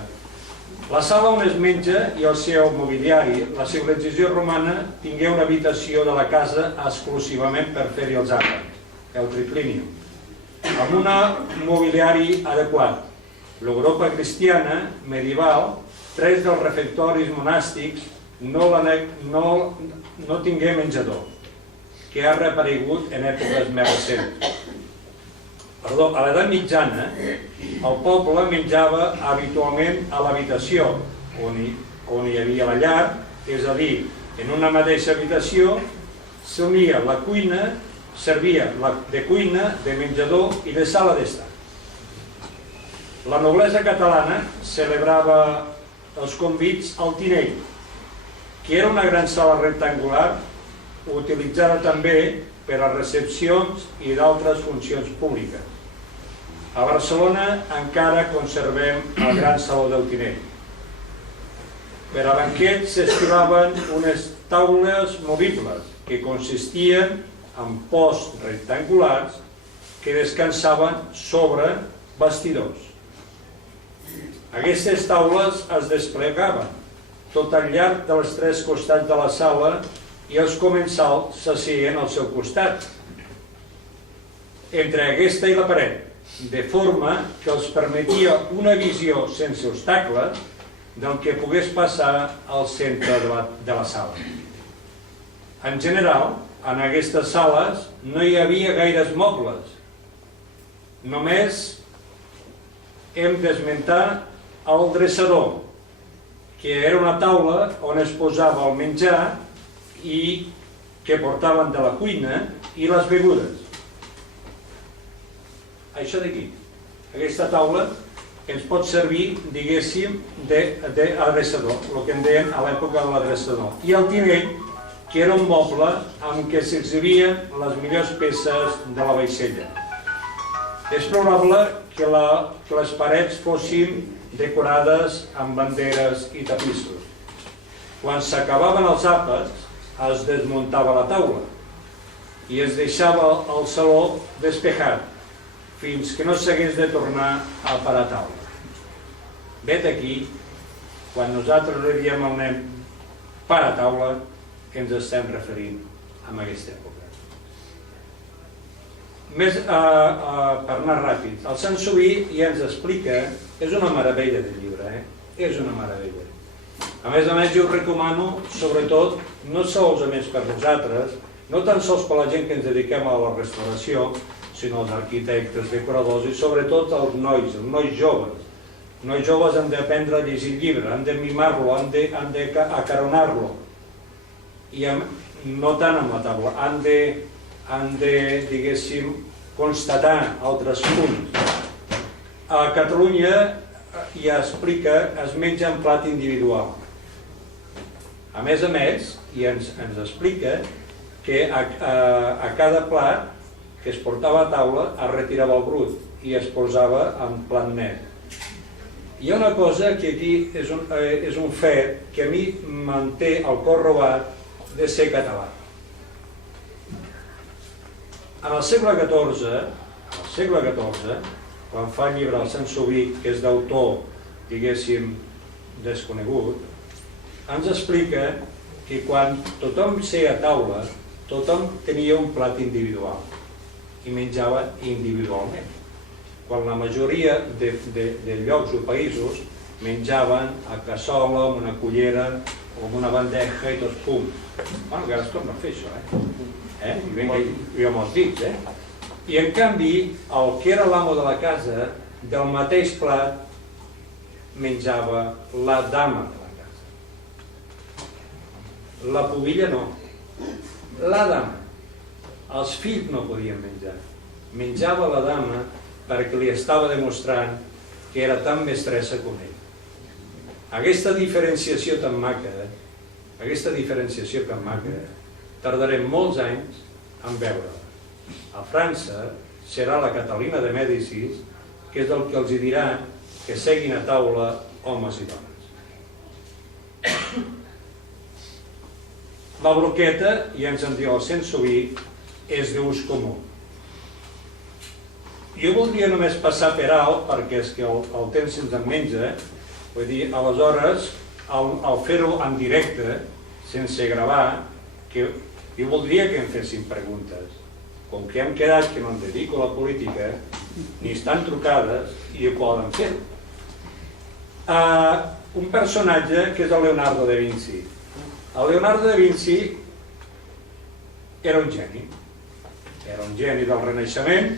La sala on es menja i el seu mobiliari, la civilització romana tingué una habitació de la casa exclusivament per fer-hi els àpats, el triclinium, amb un mobiliari adequat. L'Europa cristiana medieval, tres dels refectoris monàstics no tingué menjador, que ha reaparegut en èpoques més recents. A l'edat mitjana, el poble menjava habitualment a l'habitació on hi havia la llar, és a dir, en una mateixa habitació s'unia la cuina, servia de cuina, de menjador i de sala d'estar. La noblesa catalana celebrava els convits al Tinell, que era una gran sala rectangular utilitzada també per a recepcions i d'altres funcions públiques. A Barcelona encara conservem el gran saló del Tinell. Per a banquets s'estilaven unes taules movibles que consistien en posts rectangulars que descansaven sobre bastidors. Aquestes taules es desplegaven tot al llarg dels tres costats de la sala i els comensals s'asseien al seu costat, entre aquesta i la paret, de forma que els permetia una visió sense obstacles del que pogués passar al centre de la sala. En general, en aquestes sales no hi havia gaires mobles. Només hem d'esmentar el dressador, que era una taula on es posava el menjar i que portaven de la cuina i les begudes. Això d'aquí, aquesta taula ens pot servir, diguéssim, d'adreçador, el que en deien a l'època de l'adreçador. I el tinell, que era un moble amb què s'exhibien les millors peces de la vaixella. És probable que les parets fossin decorades amb banderes i tapissos. Quan s'acabaven els àpats, es desmuntava la taula i es deixava el saló despejat fins que no s'hagués de tornar a parar taula. Vet aquí, quan nosaltres li diem al nen parar taula, que ens estem referint a aquesta època. Més per anar ràpid, el Sansoví ja ens explica, és una meravella de llibre, és una meravella. A més, jo us recomano, sobretot, no solament per nosaltres, no tan sols per la gent que ens dediquem a la restauració, sinó els arquitectes, decoradors i sobretot els nois joves. Els nois joves han d'aprendre a llegir el llibre, han de mimar-lo, han d'acaronar-lo. I no tant amb la taula, han de, diguéssim, constatar altres punts. A Catalunya ja explica, es menja en plat individual. A més, i ens explica que a cada plat que es portava a taula es retirava el brut i es posava en plat net. Hi ha una cosa que aquí és un fet que a mi manté el cor robat de ser català. En el segle XIV, quan fa el llibre el Sansoví, que és d'autor, diguéssim, desconegut, ens explica que quan tothom seia a taula, tothom tenia un plat individual i menjava individualment. Quan la majoria de llocs o països menjaven a cassola, amb una cullera o amb una bandeja i tots punts. Bueno, que ara es torna a fer això, I ben que jo me'ls dic, I en canvi, el que era l'amo de la casa, del mateix plat, menjava la dama de la casa. La pubilla no. La dama. Els fills no podien menjar. Menjava la dama perquè li estava demostrant que era tan mestressa com ell. Aquesta diferenciació tan maca, tardarem molts anys en veure-la. A França serà la Catalina de Mèdicis, que és el que els dirà que seguin a taula homes i dones. La broqueta, i ens en diu el sense vi, és d'ús comú. Jo voldria només passar per alt, perquè és que el temps se'ns en menja, vull dir, aleshores, al fer-ho en directe, sense gravar, que jo voldria que em fessin preguntes. Com que hem quedat que no em dedico a la política, ni estan trucades i ho poden fer. Un personatge que és el Leonardo da Vinci. El Leonardo da Vinci era un geni del Renaixement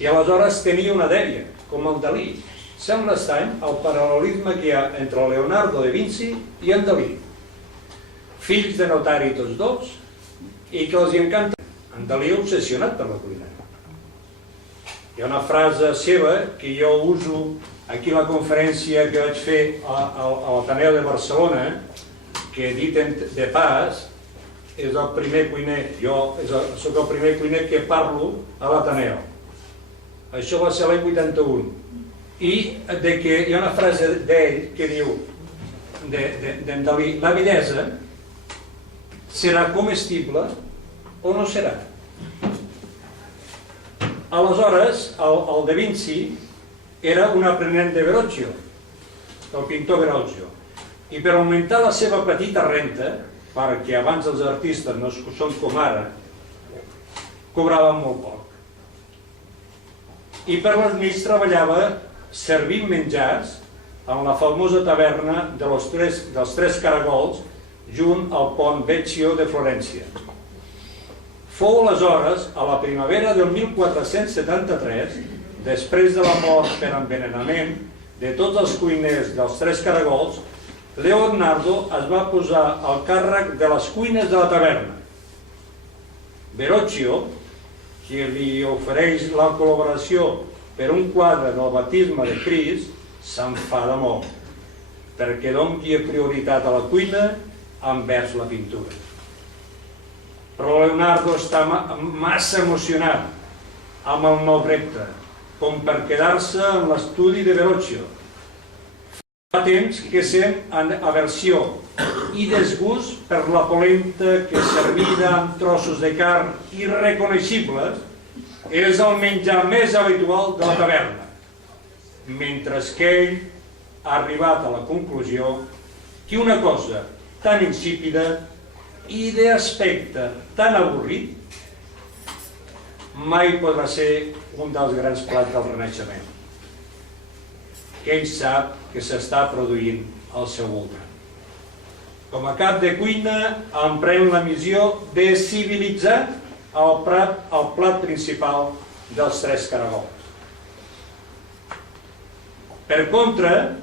i aleshores tenia una dèria, com el Dalí. Sembla estrany el paral·lelisme que hi ha entre el Leonardo da Vinci i en Dalí. Fills de notari tots dos i que els encanta. En Dalí obsessionat per la cuina. Hi ha una frase seva que jo uso aquí a la conferència que vaig fer a l'Ateneu de Barcelona, que dit de pas, és el primer cuiner, jo soc el primer cuiner que parlo a l'Ateneu. Això va ser l'any 81. I que hi ha una frase d'ell que diu, d'en Dalí, la bellesa serà comestible o no serà. Aleshores, el Da Vinci era un aprenent de Verrocchio, del pintor Verrocchio, i per augmentar la seva petita renta, perquè abans els artistes no són com ara, cobraven molt poc. I per les nits treballava servint menjars en la famosa taverna dels Tres Caragols, junt al pont Vecchio de Florència. Fou aleshores, a la primavera del 1473, després de la mort per envenenament de tots els cuiners dels Tres Caragols, Leonardo es va posar al càrrec de les cuines de la taverna. Verrocchio, que li ofereix la col·laboració per un quadre del Baptisme de Crist, s'enfada molt, perquè doni prioritat a la cuina envers la pintura. Però Leonardo està massa emocionat amb el nou repte, com per quedar-se en l'estudi de Verrocchio. Fa temps que sent aversió i desgust per la polenta que, servida amb trossos de carn irreconeixibles, és el menjar més habitual de la taverna, mentre que ell ha arribat a la conclusió que una cosa tan insípida i d'aspecte tan avorrit mai podrà ser un dels grans plats del Renaixement, que ell sap que s'està produint al seu voltant. Com a cap de cuina, emprèn la missió de civilitzar el plat principal dels Tres Caragols. Per contra,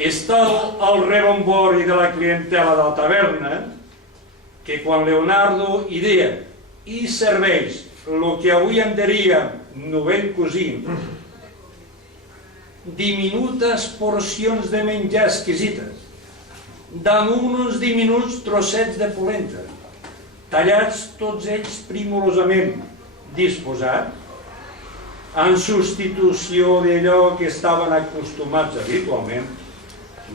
està el rebombori de la clientela de la taverna, que quan Leonardo idea i serveix el que avui en diríem novell cosint, diminutes porcions de menjar exquisites, damunt uns diminuts trossets de polenta, tallats tots ells primorosament disposats, en substitució d'allò que estaven acostumats habitualment,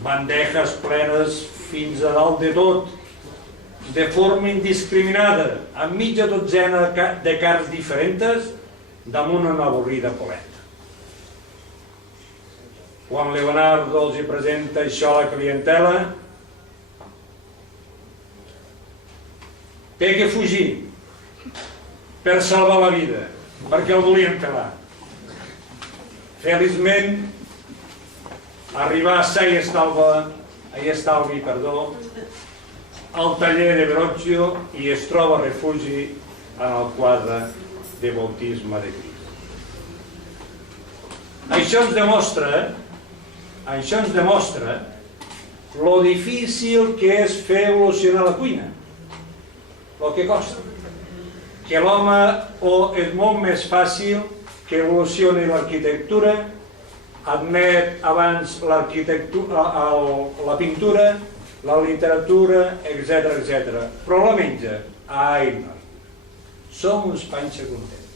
bandejes plenes fins a dalt de tot, de forma indiscriminada, amb mitja dotzena de carns diferents damunt una avorrida polenta. Quan Leonardo els presenta això a la clientela, té que fugir per salvar la vida, perquè el volien pelar. Feliçment, arribar a sa estalvi al taller de Verrocchio i es troba refugi en el quadre de Baptisme de Crist. Això ens demostra lo difícil que és fer evolucionar la cuina, el que costa. Que l'home és molt més fàcil que evolucioni l'arquitectura, admet abans la pintura, la literatura, etc. Però la menja, ai no, som uns panxa contents,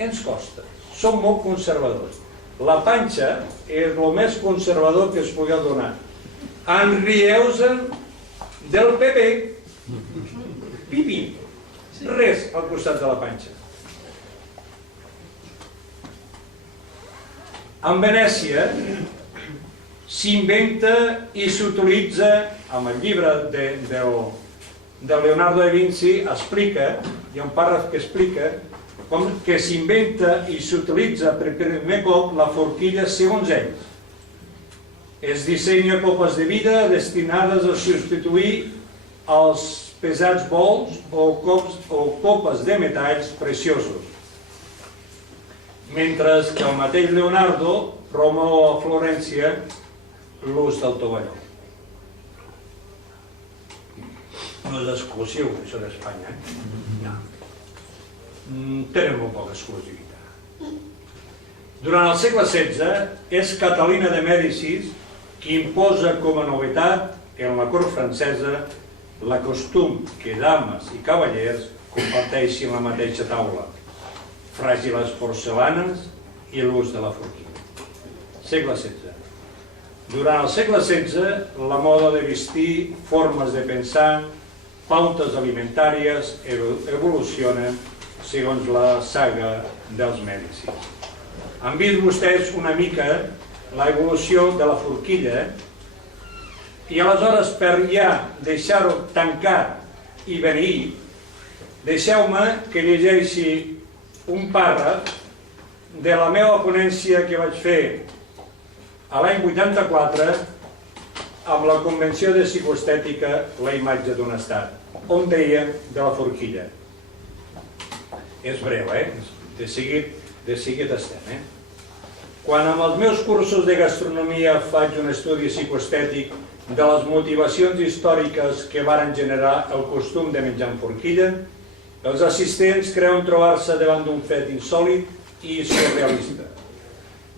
ens costa, som molt conservadors. La panxa és el més conservador que es pugui donar. Enrieu-se'n del PP, pipi, res al costat de la panxa. En Venècia s'inventa i s'utilitza, amb el llibre de Leonardo da Vinci, explica, hi ha un pàrraf que explica com que s'inventa i s'utilitza per primer cop la forquilla segons ells. Es dissenya copes de vidre destinades a substituir els pesats bols o copes de metalls preciosos. Mentre que el mateix Leonardo promou a Florència l'ús del tovalló. No és exclusiu, això d'Espanya. No. Tenen molt poca exclusivitat. Durant el segle XVI és Catalina de Mèdicis qui imposa com a novetat en la cort francesa la costum que dames i cavallers comparteixin la mateixa taula, fràgiles porcelanes i l'ús de la forquilla. Segle XVI. Durant el segle XVI, la moda de vestir, formes de pensar, pautes alimentàries evolucionen segons la saga dels Mèdicis. Han vist vostès una mica l'evolució de la forquilla i aleshores per ja deixar-ho tancat i beneir, deixeu-me que llegeixi un pàrraf de la meva ponència que vaig fer a l'any 84 amb la Convenció de Psicoestètica La imatge d'un estat, on deia de la forquilla. És breu, de seguit estem. Quan amb els meus cursos de gastronomia faig un estudi psicoestètic de les motivacions històriques que varen generar el costum de menjar amb forquilla, els assistents creuen trobar-se davant d'un fet insòlit i surrealista.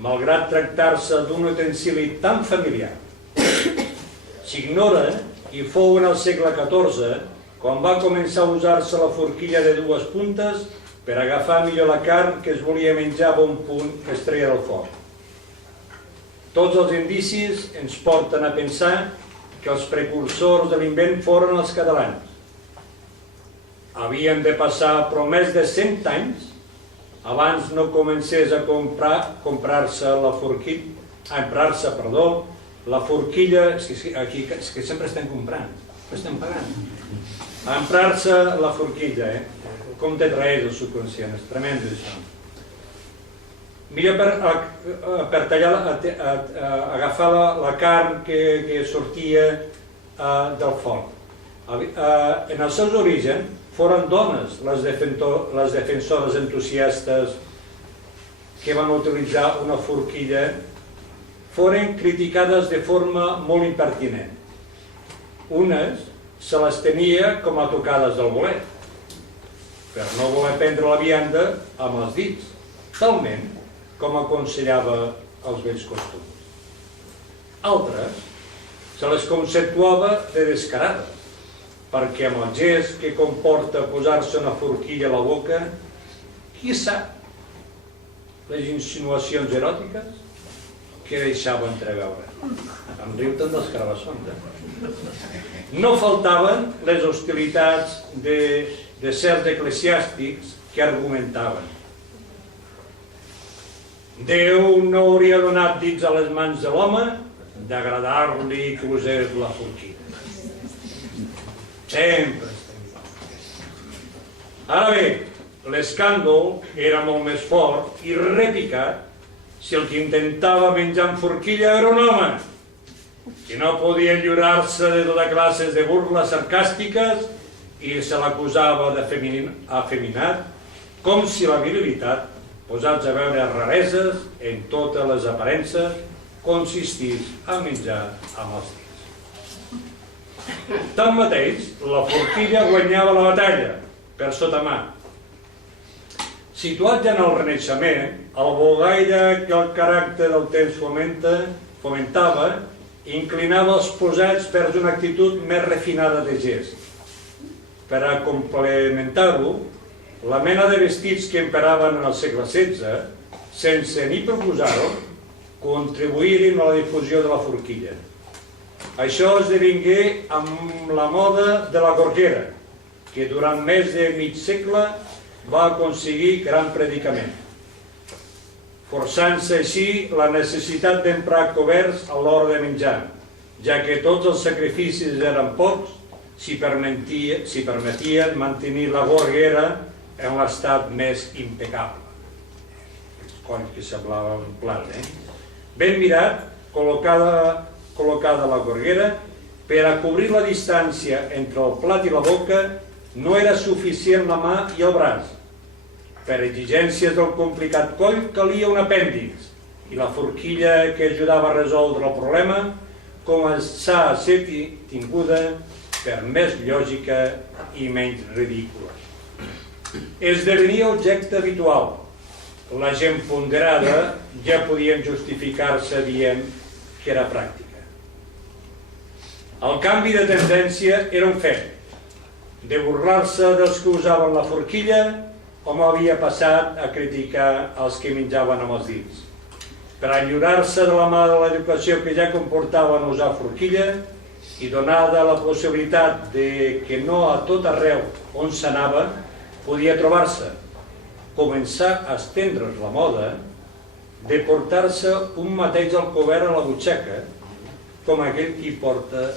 Malgrat tractar-se d'un utensili tan familiar, s'ignora, i fou en el segle XIV, quan va començar a usar-se la forquilla de dues puntes per agafar millor la carn que es volia menjar a bon punt que es treia del foc. Tots els indicis ens porten a pensar que els precursors de l'invent foren els catalans. Havien de passar però més de 100 anys abans no comencés a comprar-se la forquilla, a emprar-se, la forquilla, és que sempre estem comprant, estem pagant, a emprar-se la forquilla, com te traeix el subconscient, és tremendo això. Millor per tallar, agafar la carn que sortia del foc. En els seus orígens foren dones les defensores entusiastes que van utilitzar una forquilla, foren criticades de forma molt impertinent. Unes se les tenia com a tocades del bolet, per no voler prendre la vianda amb els dits, talment com aconsellava els vells costums. Altres se les conceptuava de descarades, perquè amb el gest que comporta posar-se una forquilla a la boca, qui sap les insinuacions eròtiques que deixava entreveure. Em riu tant dels carabassons. No faltaven les hostilitats de certs eclesiàstics que argumentaven: Déu no hauria donat dits a les mans de l'home d'agradar-li que usés la forquilla. Sempre estem igual. Ara bé, l'escàndol era molt més fort i repicat si el que intentava menjar amb forquilla era un home, que no podia lliurar-se de tota classe de burles sarcàstiques i se l'acusava d'afeminat, com si la virilitat, posats a veure rareses en totes les aparences, consistís a menjar amb els dits. Tanmateix, la forquilla guanyava la batalla, per sota mà. Situat ja en el Renaixement, el bogaire que el caràcter del temps fomentava inclinava els posats vers una actitud més refinada de gest. Per a complementar-ho, la mena de vestits que emperaven en el segle XVI, sense ni proposar-ho, contribuïren a la difusió de la forquilla. Això esdevingué amb la moda de la gorguera, que durant més de mig segle va aconseguir gran predicament, forçant-se així la necessitat d'emprar coberts a l'hora de menjar, ja que tots els sacrificis eren pocs si permetien mantenir la gorguera en l'estat més impecable. Els colls que semblaven plans, ben mirat, col·locada la gorguera, per a cobrir la distància entre el plat i la boca no era suficient la mà i el braç. Per exigències del complicat coll calia un apèndix i la forquilla que ajudava a resoldre el problema començà a ser tinguda per més lògica i menys ridícula. Esdevenia objecte habitual. La gent ponderada ja podien justificar-se dient que era pràctica. El canvi de tendència era un fet. De burlar-se dels que usaven la forquilla, com havia passat a criticar els que menjaven amb els dits. Per allurar-se de la mà de l'educació que ja comportaven usar forquilla i donada la possibilitat de que no a tot arreu on s'anava podia trobar-se, començar a estendre's la moda de portar-se un mateix al cobert a la butxaca, com aquell qui porta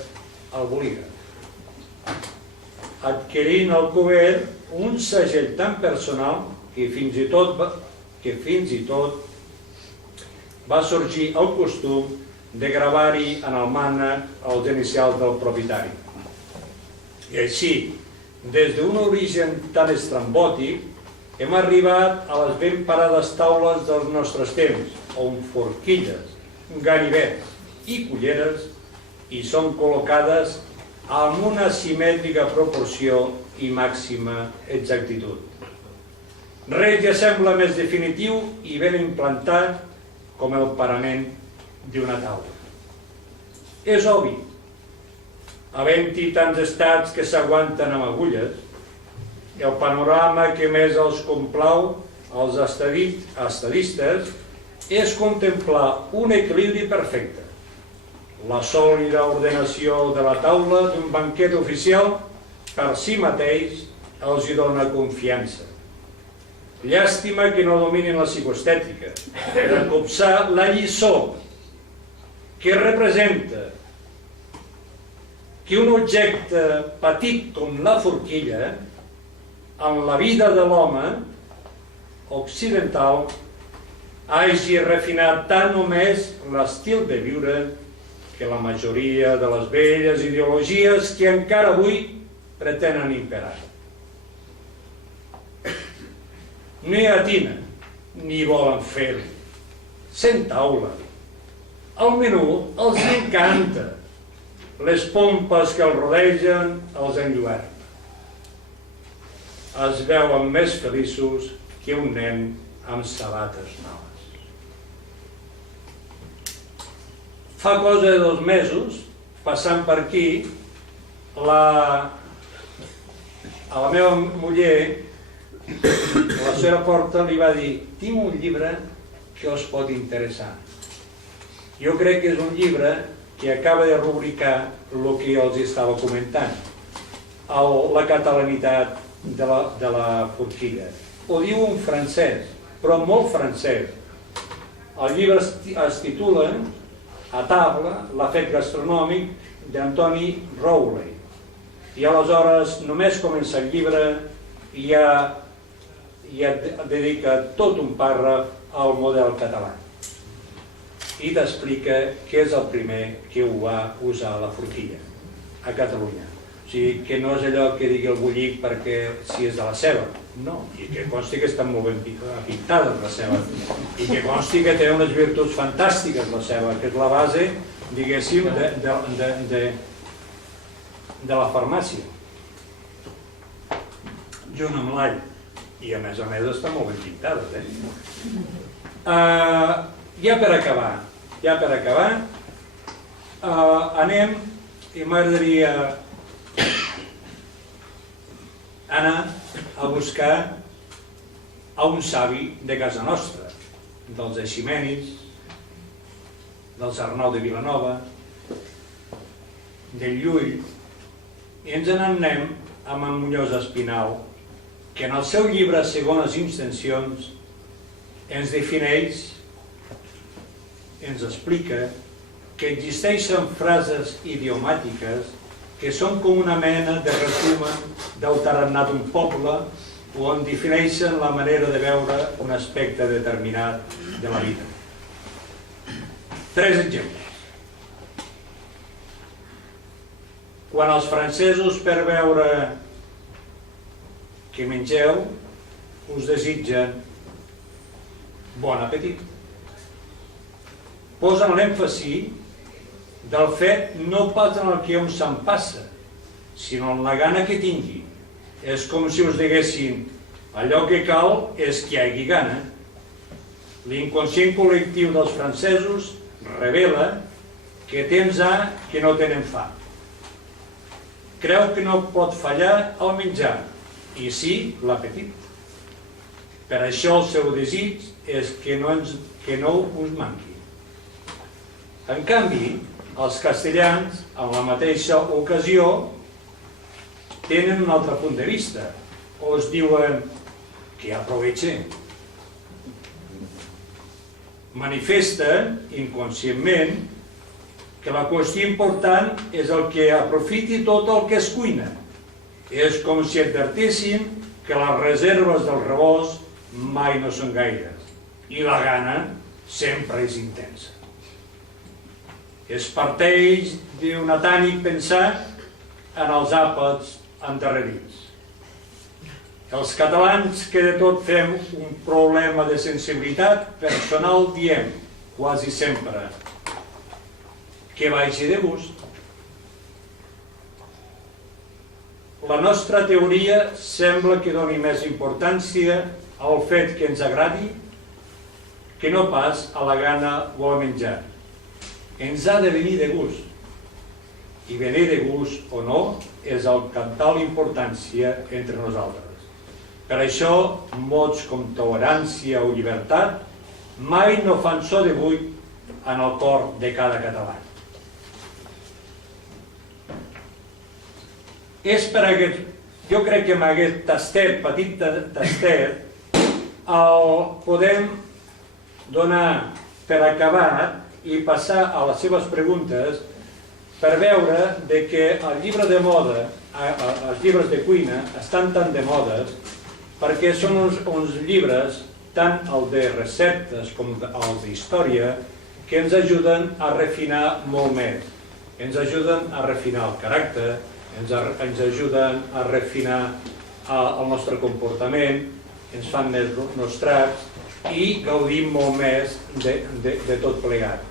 el bolígraf, adquirint al cobert un segell tan personal que fins i tot va sorgir el costum de gravar-hi en el mànec els inicials del propietari. I així, des d'un origen tan estrambòtic, hem arribat a les ben parades taules dels nostres temps, on forquilles, ganivets i culleres hi són col·locades amb una simètrica proporció i màxima exactitud. Res ja sembla més definitiu i ben implantat com el parament d'una taula. És obvi, havent-hi tants estats que s'aguanten amb agulles, el panorama que més els complau als estadistes és contemplar un equilibri perfecte. La sòlida ordenació de la taula d'un banquet oficial per si mateix els hi dona confiança. Llàstima que no dominin la psicoestètica per a copsar la lliçó que representa que un objecte petit com la forquilla en la vida de l'home occidental hagi refinat tant o més l'estil de viure que la majoria de les velles ideologies que encara avui pretenen imperar. No hi atinen, ni volen fer-ho. Sent taula. El menú els encanta. Les pompes que el rodegen els enlluerna. Es veuen més feliços que un nen amb sabates noves. Fa cosa de 2 mesos, passant per aquí, a la meva muller, la senyora Porta li va dir: tinc un llibre que us pot interessar. Jo crec que és un llibre que acaba de rubricar el que jo els estava comentant, la catalanitat de la forquilla. Ho diu un francès, però molt francès. El llibre es titula A taula, l'afect gastronòmic d'Antoni Rowley. I aleshores, només comença el llibre i ja dedica tot un pàrraf al model català. I t'explica què és el primer que ho va usar la forquilla a Catalunya. O sigui, que no és allò que digui el bullic perquè si és de la ceba. No, i que consti que estan molt ben pintades la ceba. I que consti que té unes virtuts fantàstiques la ceba, que és la base, diguéssim, de la farmàcia. Junt amb l'all. I a més estan molt ben pintades, Ja per acabar, anem, i m'agradaria anar a buscar a un savi de casa nostra, dels Eiximenis, dels Arnau de Vilanova, del Llull, i ens n'anem amb en Muñoz Espinal, que en el seu llibre Segones intencions ens defineix, ens explica que existeixen frases idiomàtiques que són com una mena de resumen del tarannà d'un poble on defineixen la manera de veure un aspecte determinat de la vida. 3 exemples. Quan els francesos, per veure que mengeu, us desitgen bon apetit. Posen l'èmfasi del fet no pas en el que un se'n passa, sinó en la gana que tingui. És com si us diguessin, allò que cal és que hi hagi gana. L'inconscient col·lectiu dels francesos revela que temps ha que no tenen fam. Creu que no pot fallar el menjar, i sí l'apetit. Per això el seu desig és que no us manqui. En canvi, els castellans, en la mateixa ocasió, tenen un altre punt de vista. Us diuen que aprovechen. Manifesten, inconscientment, que la qüestió important és el que aprofiti tot el que es cuina. És com si advertissin que les reserves del rebost mai no són gaires i la gana sempre és intensa. Es parteix d'un atànic pensar en els àpats endarrerits. Els catalans, que de tot fem un problema de sensibilitat personal, diem quasi sempre que vagi de gust. La nostra teoria sembla que doni més importància al fet que ens agradi que no pas a la gana o a menjar. Ens ha de venir de gust. I venir de gust o no és el que té tal importància entre nosaltres. Per això, mots com tolerància o llibertat mai no fan so de buit en el cor de cada català. És per aquest, jo crec que amb aquest tastet, petit tastet, el podem donar per acabat i passar a les seves preguntes per veure que el llibre de moda, els llibres de cuina, estan tan de modes perquè són uns llibres, tant el de receptes com el d'història, que ens ajuden a refinar molt més. Ens ajuden a refinar el caràcter, ens ajuden a refinar el nostre comportament, ens fan més nostrats i gaudim molt més de tot plegat.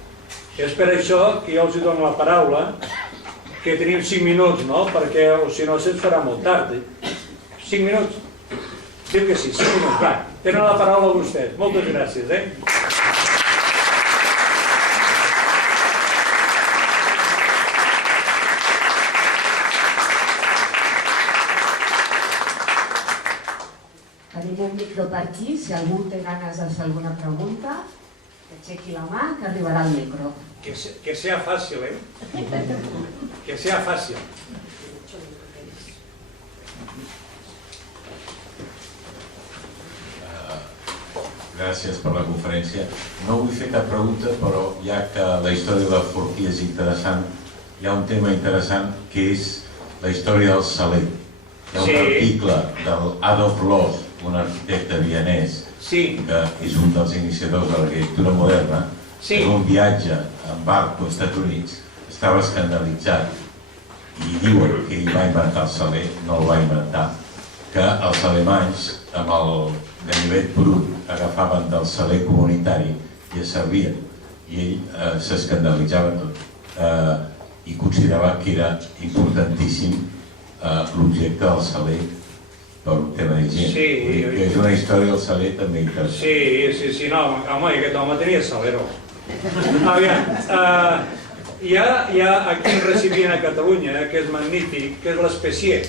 És per això que jo els dono la paraula, que tenim 5 minuts, no? Perquè si no se'ns farà molt tard. 5 minuts? Diu que sí, 5 minuts, va. Tenen la paraula vostès. Moltes gràcies, Tenim un micro per aquí, si algú té ganes de fer alguna pregunta, que aixequi la mà, que arribarà al micro. Que sea fàcil, Que sea fàcil. Gràcies per la conferència. No vull fer cap pregunta, però ja que la història de la Forquí és interessant, hi ha un tema interessant que és la història del Saler. Hi ha un article del Adolf Loos, un arquitecte vienès, que és un dels iniciadors de l'arquitectura moderna, que en un viatge en barco als Estats Units estava escandalitzat i diuen que ell va inventar el Saler, no el va inventar, que els alemanys amb el ganivet brut agafaven del Saler comunitari i es servien, i ell s'escandalitzava tot i considerava que era importantíssim l'objecte del Saler per un tema d'higiene. És una història del Saler també interessant. Sí, no, home, aquest home tenia salero. Aviam, hi ha aquí un recipient a Catalunya que és magnífic, que és l'Especier.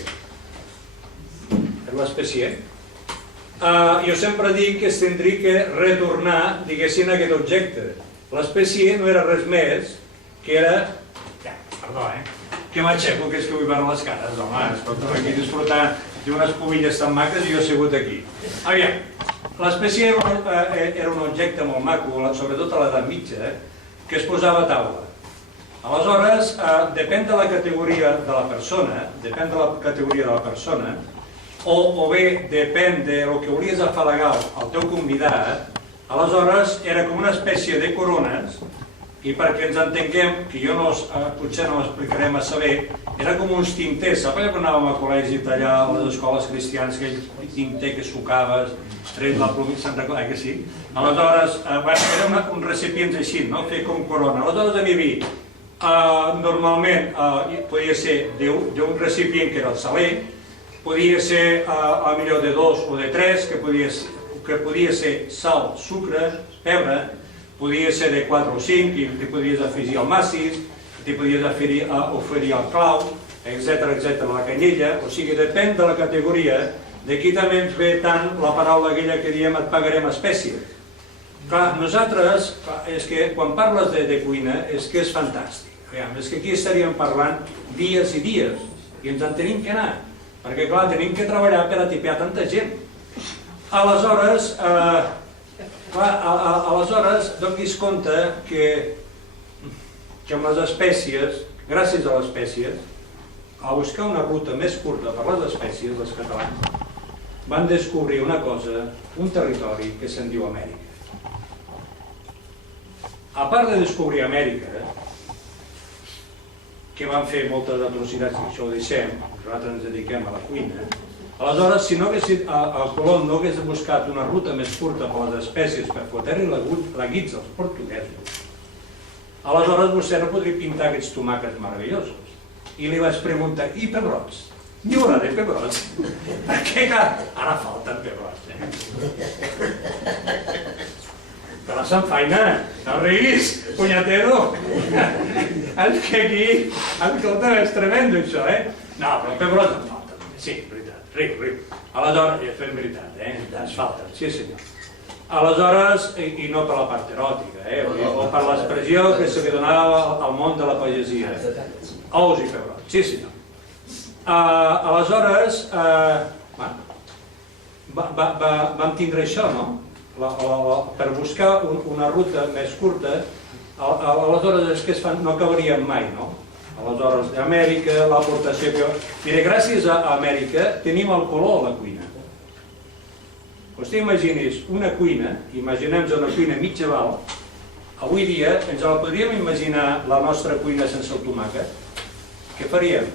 És l'Especier. Jo sempre dic que es tindria que retornar, diguéssim, aquest objecte. L'Especier no era res més que era... Perdó, que m'aixeco, que és que vull veure les cares, home, escolta'm, aquí disfrutar d'unes pomilles tan maques i jo he sigut aquí. Aviam, l'espècie era un objecte molt maco, sobretot a l'edat mitja, que es posava a taula. Aleshores, depèn de la categoria de la persona, o bé depèn del que volies afalagar al teu convidat, aleshores era com una espècie de corones, i perquè ens entenguem, que jo potser no m'explicaré massa bé, era com uns tinters. Sap allò que anàvem a col·legi allà a les escoles cristianes, aquell tinter que sucaves, tret la plomilla, se'n recorda, que sí? Aleshores, era un recipients així, no? Fer com corona. Aleshores n'hi havia, normalment, podia ser d'un recipient que era el saler, podia ser a millor de 2 o de 3, que podia ser sal, sucre, pebre, podia ser de 4 o 5, i t'hi podies afegir el macis, t'hi podies oferir el clau, etc., la canyella. O sigui, depèn de la categoria. D'aquí també ens ve tant la paraula aquella que diem et pagarem espècie. Clar, nosaltres, és que quan parles de cuina és que és fantàstic. És que aquí estaríem parlant dies i dies, i ens en tenim que anar, perquè clar, tenim que treballar per atipiar tanta gent. Aleshores, donis compte que amb les espècies, gràcies a les espècies, a buscar una ruta més curta per les espècies, els catalans van descobrir una cosa, un territori que se'n diu Amèrica. A part de descobrir Amèrica, que van fer moltes atrocitats, i això ho deixem, nosaltres ens dediquem a la cuina, aleshores, si no el Colom no hagués buscat una ruta més curta per les espècies per fotre-li la guitza als portuguesos, aleshores vostè no podria pintar aquests tomàquets meravellosos. I li vaig preguntar, i pebrots? N'hi haurà de pebrots? Perquè ara falten pebrots. Però s'enfaina, no riguis, punyatero. És que aquí, escolta, és tremendo això, No, però pebrots en falten, sí, veritat, riu. Aleshores, ja fem veritat, ens falten, sí senyor. Aleshores, i no per la part eròtica, o per l'expressió que se li donava al món de la pagesia. Ous i pebrots, sí senyor. Aleshores, vam tindre això, no? Per buscar una ruta més curta, aleshores és que no acabaríem mai, no? Aleshores, Amèrica, l'aportació que... Mira, gràcies a Amèrica tenim el color a la cuina. Vostè imagini's una cuina, imaginem-nos una cuina mitjaval, avui dia ens la podríem imaginar la nostra cuina sense el tomàquet? Què faríem?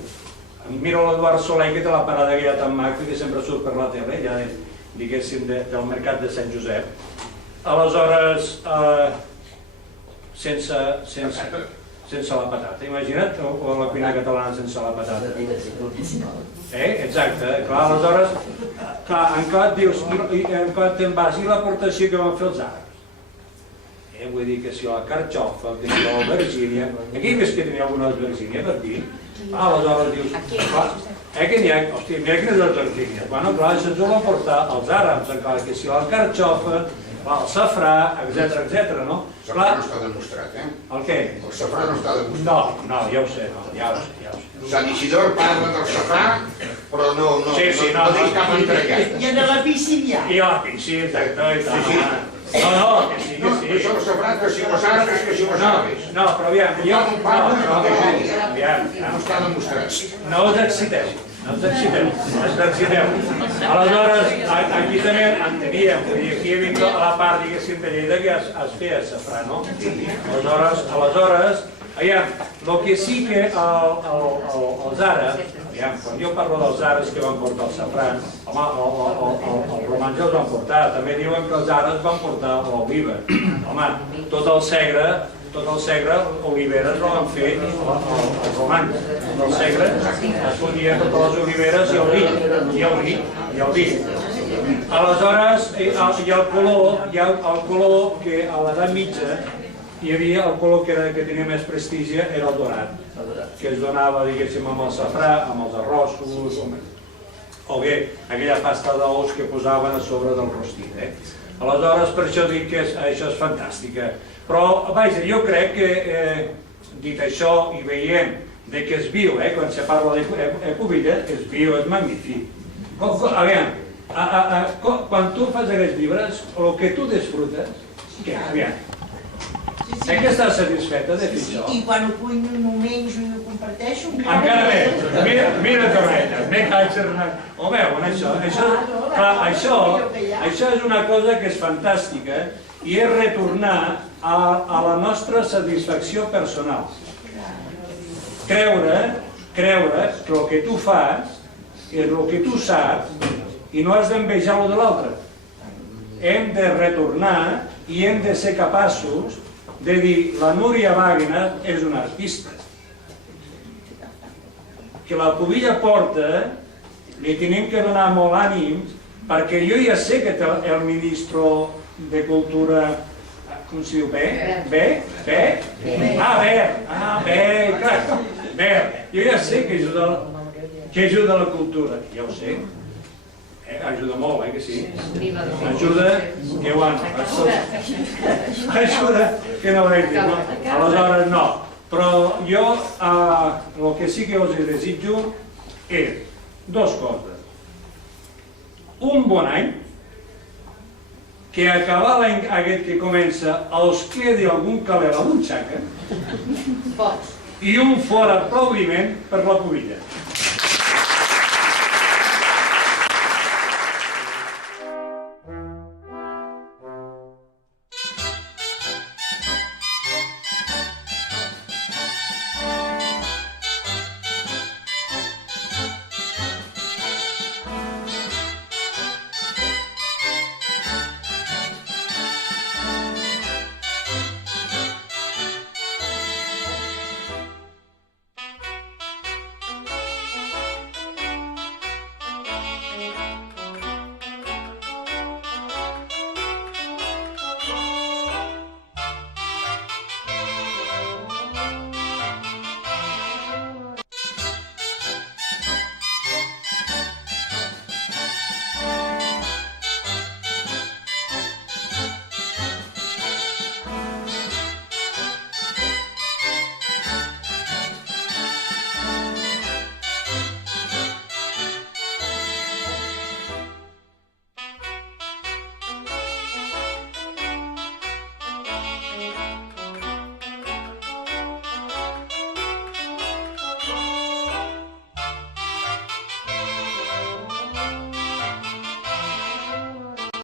Mira l'Eduard Soler, que té la parada aquella tan maca que sempre surt per la tele, ja diguéssim del mercat de Sant Josep. Aleshores, sense la patata. Imagina't la cuina catalana sense la patata. Exacte. Clar, aleshores, encara et dius, encara te'n vas, i l'aportació que van fer els àrabs? Vull dir que si la carxofa, que si l'albergínia... Aquí ves que tenia alguna albergínia per dir? Aleshores dius, que n'hi ha, hòstia, mira quines albergínies. Bueno, clar, això ens ho van portar els àrabs, encara que si la carxofa, el safrà, etc., no? El safrà no està demostrat, El què? El safrà no està demostrat. No, ja ho sé, ja ho sé. Sant Isidor parla del safrà, però no dic cap entregat. I en la piscina. I a la piscina, exacte. No, que sí. Això del safrà, que si ho sabes, que si ho sabes. No, però aviam, no està demostrat. No us exciteu, Aleshores, aquí també en teníem, aquí hi havia la part, diguéssim, de Lleida que es feia safrà, no? Aleshores, aviam, el que sí que els àrabs, quan jo parlo dels àrabs que van portar el safrà, home, els romans ja els van portar, també diuen que els àrabs van portar l'oliva. Home, tot el segre, oliveres no van fer els romans. El segre es fotia totes les oliveres i el vi. Aleshores, hi ha el color que a l'edat mitja hi havia el color que tenia més prestigi, era el dorat, que es donava, diguéssim, amb el safrà, amb els arrossos, o bé aquella pasta d'ous que posaven a sobre del rostit. Aleshores, per això dic que això és fantàstica. Però, vaja, jo crec que, dit això i veient de que es viu, quan se parla de pubilla, es viu, és magnífic. A veure, quan tu fas aquests llibres, el que tu disfrutes, què? A veure, que estàs satisfeta de fer això? I quan ho cuino i m'ho menjo i ho comparteixo... Encara més, mira Torrella, me caig Hernán. Ho veuen, això és una cosa que és fantàstica i és retornar a la nostra satisfacció personal. Creure que el que tu fas és el que tu saps i no has d'envejar el de l'altre. Hem de retornar i hem de ser capaços de dir, la Núria Wagner és una artista. Que la pubilla porta, li tenim que donar molt ànim, perquè jo ja sé que el ministre de Cultura, com si diu, Bert? Jo ja sé que ajuda la cultura, ja ho sé. Ajuda molt, que sí? Ajuda que bueno, ajuda que no vaig dir, aleshores no. Però jo el que sí que us desitjo és dues coses. Un bon any, que acabar l'any aquest que comença els quedi algun caler a l'utxaca i un fort aplaudiment per la pubilla.